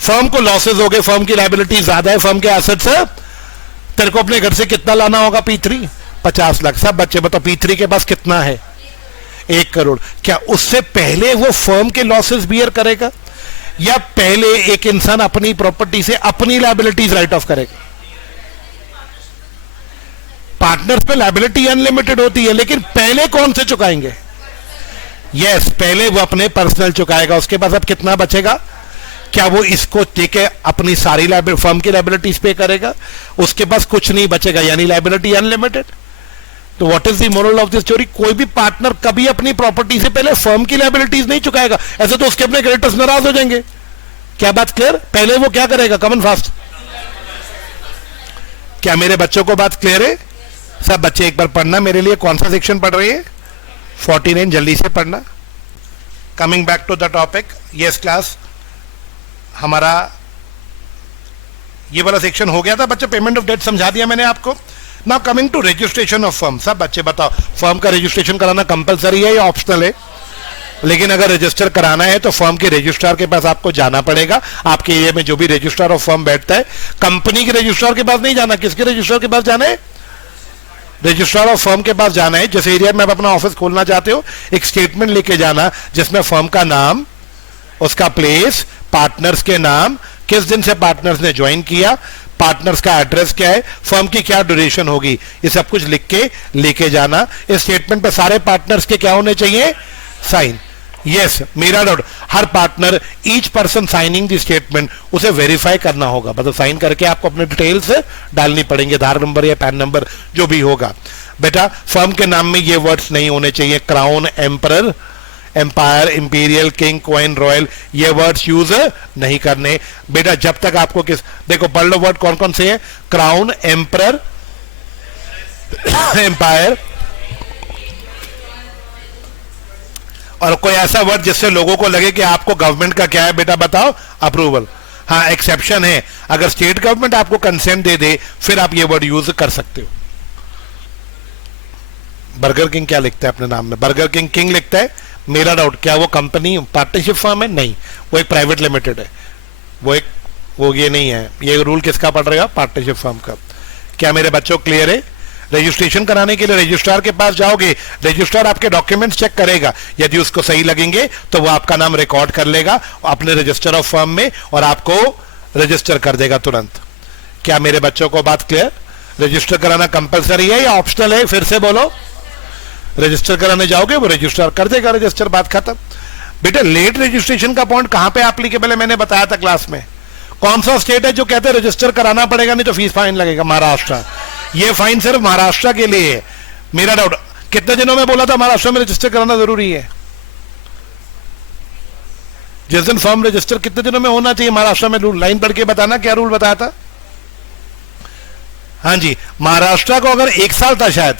फर्म को लॉसेज हो गए, फर्म की लायबिलिटी ज्यादा है, फर्म के एसेट्स है, तेरे को अपने घर से कितना लाना होगा P3? 50 लाख। सब बच्चे बताओ P3 के पास कितना है? 1 करोड़। क्या उससे पहले वो फर्म के लॉसेस बियर करेगा या पहले एक इंसान अपनी प्रॉपर्टी से अपनी लायबिलिटीज राइट ऑफ करेगा? पार्टनर्स पे लायबिलिटी अनलिमिटेड होती है, लेकिन पहले कौन से चुकाएंगे? यस, पहले वो अपने पर्सनल चुकाएगा, उसके बाद अब कितना बचेगा? क्या वो इसको लेके अपनी सारी फर्म की लायबिलिटीज पे करेगा? उसके पास कुछ नहीं बचेगा, यानी लायबिलिटी अनलिमिटेड। तो what is the moral of this story? कोई भी पार्टनर कभी अपनी प्रॉपर्टी से पहले फर्म की लायबिलिटीज नहीं चुकाएगा, ऐसे तो उसके अपने क्रेडिटर्स नाराज हो जाएंगे। क्या बात क्लियर? पहले वो क्या करेगा? Common fast. क्या मेरे बच्चों को बात क्लियर है? सब बच्चे एक बार पढ़ना मेरे लिए, कौन सा सेक्शन पढ़ रहे हैं? 49, जल्दी से पढ़ना। Coming back to the topic, yes class, हमारा ये वाला सेक्शन हो गया था बच्चे, पेमेंट ऑफ डेट समझा दिया मैंने आपको। Now coming to registration of firm. सब बच्चे बताओ, फर्म का रजिस्ट्रेशन कराना कंपलसरी है या ऑप्शनल है? लेकिन अगर रजिस्टर कराना है तो फर्म के रजिस्ट्रार के पास आपको जाना पड़ेगा। आपके एरिया में जो भी रजिस्ट्रार ऑफ फर्म बैठता है, कंपनी के रजिस्ट्रार के पास नहीं जाना। किसके रजिस्ट्रार के पास जाना है? रजिस्ट्रार ऑफ फर्म के पास जाना है। जिस एरिया में आप अपना ऑफिस खोलना चाहते हो, एक स्टेटमेंट लेके जाना जिसमें फर्म का नाम, उसका प्लेस, पार्टनर्स के नाम, किस दिन से पार्टनर्स ने ज्वाइन किया, पार्टनर्स का एड्रेस क्या है, फर्म की क्या ड्यूरेशन होगी, ये सब कुछ लिख के लेके जाना। इस स्टेटमेंट पे सारे पार्टनर्स के क्या होने चाहिए? साइन। यस, मेरा doubt, her partner, each person signing the statement, उसे वेरीफाई करना होगा, मतलब साइन करके आपको अपने डिटेल्स डालनी पड़ेंगे, आधार नंबर या पैन नंबर जो भी होगा। बेटा फर्म के नाम में ये वर्ड्स नहीं होने चाहिए, crown, emperor, empire, imperial, king, queen, royal, ये वर्ड्स यूज नहीं करने। बेटा जब तक आपको देखो पढ़ लो वर्ड कौन कौन से हैं? क्राउन, एम्परर, एम्पायर, और कोई ऐसा वर्ड जिससे लोगों को लगे कि आपको गवर्नमेंट का क्या है बेटा बताओ? अप्रूवल। हाँ, एक्सेप्शन है, अगर स्टेट गवर्नमेंट आपको कंसेंट दे दे फिर आप ये वर्ड यूज कर सकते हो। बर्गर किंग क्या लिखता है अपने नाम में? बर्गर किंग किंग लिखता है। मेरा डाउट, क्या वो कंपनी पार्टनरशिप फर्म है? नहीं, वो एक प्राइवेट लिमिटेड है, वो ये नहीं है। ये रूल किसका पढ़ रहे हो? पार्टनरशिप फर्म का। क्या मेरे बच्चों क्लियर है? रजिस्ट्रेशन कराने के लिए रजिस्ट्रार के पास जाओगे, रजिस्ट्रार आपके डॉक्यूमेंट्स चेक करेगा, यदि उसको सही लगेंगे तो वो आपका नाम रिकॉर्ड कर लेगा अपने रजिस्टर ऑफ फर्म में और आपको रजिस्टर कर देगा तुरंत। क्या मेरे बच्चों को बात क्लियर? रजिस्टर कराना कंपलसरी है या ऑप्शनल है? फिर से बोलो। रजिस्टर कराने जाओगे वो रजिस्टर कर देगा, रजिस्टर, बात खत्म। बेटा लेट रजिस्ट्रेशन का पॉइंट कहां पे एप्लीकेबल है? मैंने बताया था क्लास में। कौन सा स्टेट है जो कहते हैं रजिस्टर कराना पड़ेगा नहीं तो फीस फाइन लगेगा? महाराष्ट्र। ये फाइन सिर्फ महाराष्ट्र के लिए है। मेरा डाउट, कितने दिनों में बोला था महाराष्ट्र में रजिस्टर कराना जरूरी है? जिस दिन फॉर्म रजिस्टर कितने दिनों में होना चाहिए महाराष्ट्र में? रूल लाइन पढ़ के बताना, क्या रूल बताया था? हाँ जी, महाराष्ट्र को अगर 1 साल था शायद,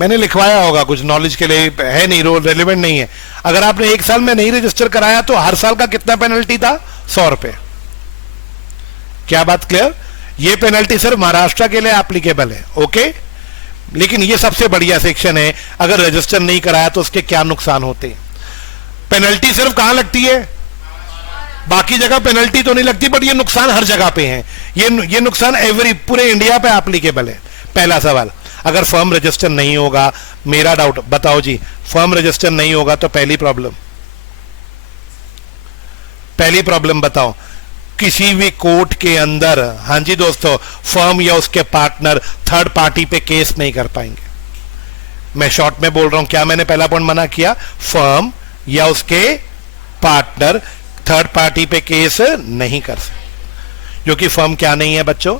मैंने लिखवाया होगा, कुछ नॉलेज के लिए है नहीं, रोल रेलिवेंट नहीं है। अगर आपने 1 साल में नहीं रजिस्टर कराया तो हर साल का कितना पेनल्टी था? 100 रुपए। क्या बात क्लियर? ये पेनल्टी सिर्फ महाराष्ट्र के लिए एप्लीकेबल है, ओके। लेकिन ये सबसे बढ़िया सेक्शन है, अगर रजिस्टर नहीं कराया तो उसके क्या नुकसान होते हैं। पेनल्टी सिर्फ कहां लगती है? बाकी जगह पेनल्टी तो नहीं लगती, बट ये नुकसान हर जगह पे है। ये नुकसान एवरी पूरे इंडिया पे एप्लीकेबल है। पहला सवाल, अगर फर्म रजिस्टर नहीं होगा, मेरा डाउट बताओ जी, फर्म रजिस्टर नहीं होगा तो पहली प्रॉब्लम बताओ, किसी भी कोर्ट के अंदर, हाँ जी दोस्तों, फर्म या उसके पार्टनर थर्ड पार्टी पे केस नहीं कर पाएंगे। मैं शॉर्ट में बोल रहा हूं, क्या मैंने पहला पॉइंट मना किया? फर्म या उसके पार्टनर थर्ड पार्टी पे केस नहीं कर सकते, क्योंकि फर्म क्या नहीं है बच्चों?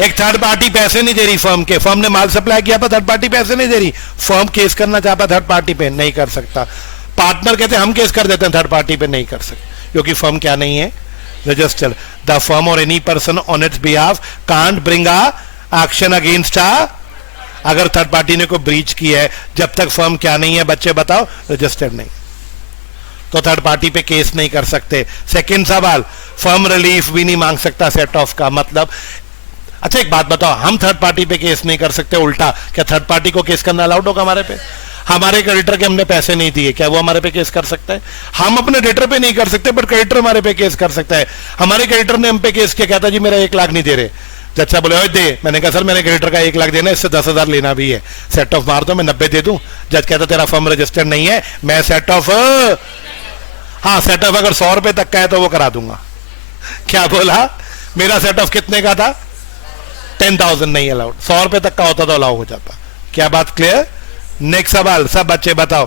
एक थर्ड पार्टी पैसे नहीं दे रही फर्म के, फर्म ने माल सप्लाई किया पर थर्ड पार्टी पैसे नहीं दे रही, फर्म केस करना चाहता थर्ड पार्टी पे नहीं कर सकता। पार्टनर कहते हैं हम केस कर देते हैं, थर्ड पार्टी पे नहीं कर सकते, क्योंकि फर्म क्या नहीं है? रजिस्टर्ड। द फर्म और any person on it's behalf can't bring a action against अगर थर्ड पार्टी ने कोई ब्रीच किया है, जब तक फर्म क्या नहीं है बच्चे बताओ? रजिस्टर्ड नहीं, तो थर्ड पार्टी पे केस नहीं कर सकते। सेकंड सवाल, फर्म रिलीफ भी नहीं मांग सकता सेट ऑफ का मतलब। अच्छा एक बात बताओ, हम थर्ड पार्टी पे केस नहीं कर सकते, उल्टा क्या थर्ड पार्टी को केस करना अलाउड होगा हमारे पे? हमारे क्रेडिटर के हमने पैसे नहीं दिए, क्या वो हमारे पे केस कर सकता है? हम अपने डेटर पे नहीं कर सकते, बट क्रेडिटर हमारे पे केस कर सकता है। हमारे क्रेडिटर ने हम पे केस किया, कहता जी मेरा 1 लाख नहीं दे रहे। जज साहब बोले दे, मैंने कहा सर मैंने क्रेडिटर का 1 लाख देना, इससे 10,000 लेना भी है, सेट ऑफ मार दो, मैं 90 दे दूं। जज कहता तेरा फर्म रजिस्टर्ड नहीं है, मैं सेट ऑफ, हाँ सेट ऑफ अगर 100 रुपए तक का है तो वो करा दूंगा। क्या बोला? मेरा सेट ऑफ कितने का था? 10,000 नहीं अलाउड, 100 रुपए तक का होता तो अलाउ हो जाता। क्या बात क्लियर? नेक्स्ट सवाल, सब बच्चे बताओ,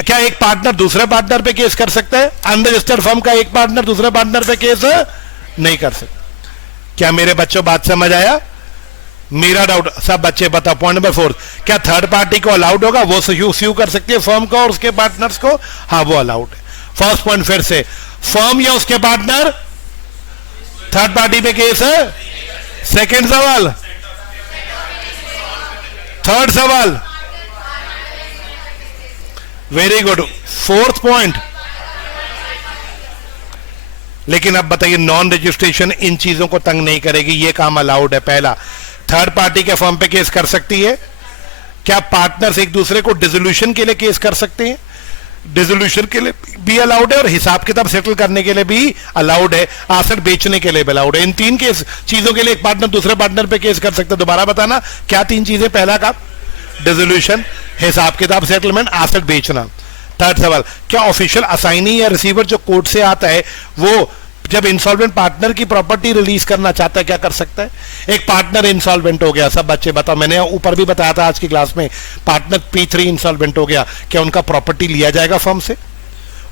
क्या एक पार्टनर दूसरे पार्टनर पे केस कर सकता है? अनरजिस्टर्ड फर्म का एक पार्टनर दूसरे पार्टनर पे केस नहीं कर सकता। क्या मेरे बच्चों बात समझ आया? मेरा डाउट, सब बच्चे बताओ। पॉइंट नंबर 4, क्या थर्ड पार्टी को अलाउड होगा? वो स्यू कर सकती है फर्म को और उसके पार्टनर्स को? हाँ वो अलाउड है। फर्स्ट पॉइंट फिर से, फर्म या उसके पार्टनर थर्ड पार्टी पे केस है। सेकेंड सवाल, थर्ड सवाल, वेरी गुड। फोर्थ पॉइंट, लेकिन अब बताइए नॉन रजिस्ट्रेशन इन चीजों को तंग नहीं करेगी, ये काम अलाउड है। पहला, थर्ड पार्टी के फर्म पे केस कर सकती है। क्या पार्टनर्स एक दूसरे को डिसोल्यूशन के लिए केस कर सकते हैं? डिसोल्यूशन के लिए भी अलाउड है और हिसाब किताब सेटल करने के लिए भी अलाउड है, एसेट बेचने के लिए भी अलाउड है। इन तीन केस चीजों के लिए एक पार्टनर दूसरे पार्टनर पे केस कर सकता है। दोबारा बताना क्या तीन चीजें? पहला काम डिसोल्यूशन, हिसाब किताब सेटलमेंट, एसेट बेचना। थर्ड सवाल, क्या ऑफिशियल असाइनी या रिसीवर जो कोर्ट से आता है वो जब इंसॉल्वेंट पार्टनर की प्रॉपर्टी रिलीज करना चाहता है क्या कर सकता है? एक पार्टनर इंसॉल्वेंट हो गया, सब बच्चे बताओ, मैंने ऊपर भी बताया था आज की क्लास में, पार्टनर P3 इंसॉल्वेंट हो गया, क्या उनका प्रॉपर्टी लिया जाएगा फर्म से?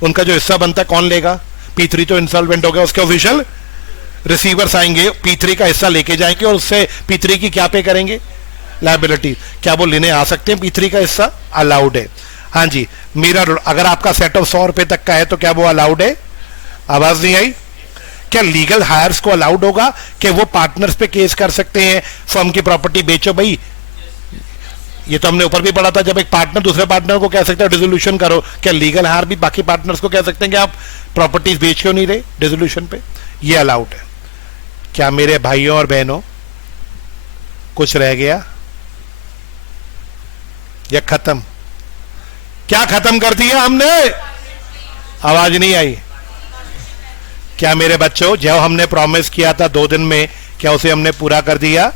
उनका जो हिस्सा बनता है कौन लेगा? P3 तो इंसॉल्वेंट हो गया, उसके ऑफिशियल रिसीवर्स आएंगे, P3 का हिस्सा लेके जाएंगे और उससे P3 की क्या पे करेंगे? लायबिलिटी। क्या वो लेने आ सकते हैं P3 का हिस्सा? अलाउड है। हाँ जी, मेरा अगर आपका सेट ऑफ 100 रुपए तक का है तो क्या वो अलाउड है? आवाज नहीं आई? क्या लीगल हायर्स को अलाउड होगा कि वो पार्टनर्स पे केस कर सकते हैं फर्म की प्रॉपर्टी बेचो भाई? ये तो हमने ऊपर भी पढ़ा था, जब एक पार्टनर दूसरे पार्टनर को कह सकता है डिसोल्यूशन करो, क्या लीगल हायर भी बाकी पार्टनर्स को कह सकते हैं कि आप प्रॉपर्टीज बेच क्यों नहीं रहे डिसोल्यूशन पे? ये अलाउड है। क्या मेरे भाइयों और बहनों कुछ रह गया या खत्म? क्या खत्म कर दिया हमने? आवाज नहीं आई? क्या मेरे बच्चों जो हमने प्रॉमिस किया था 2 दिन में, क्या उसे हमने पूरा कर दिया?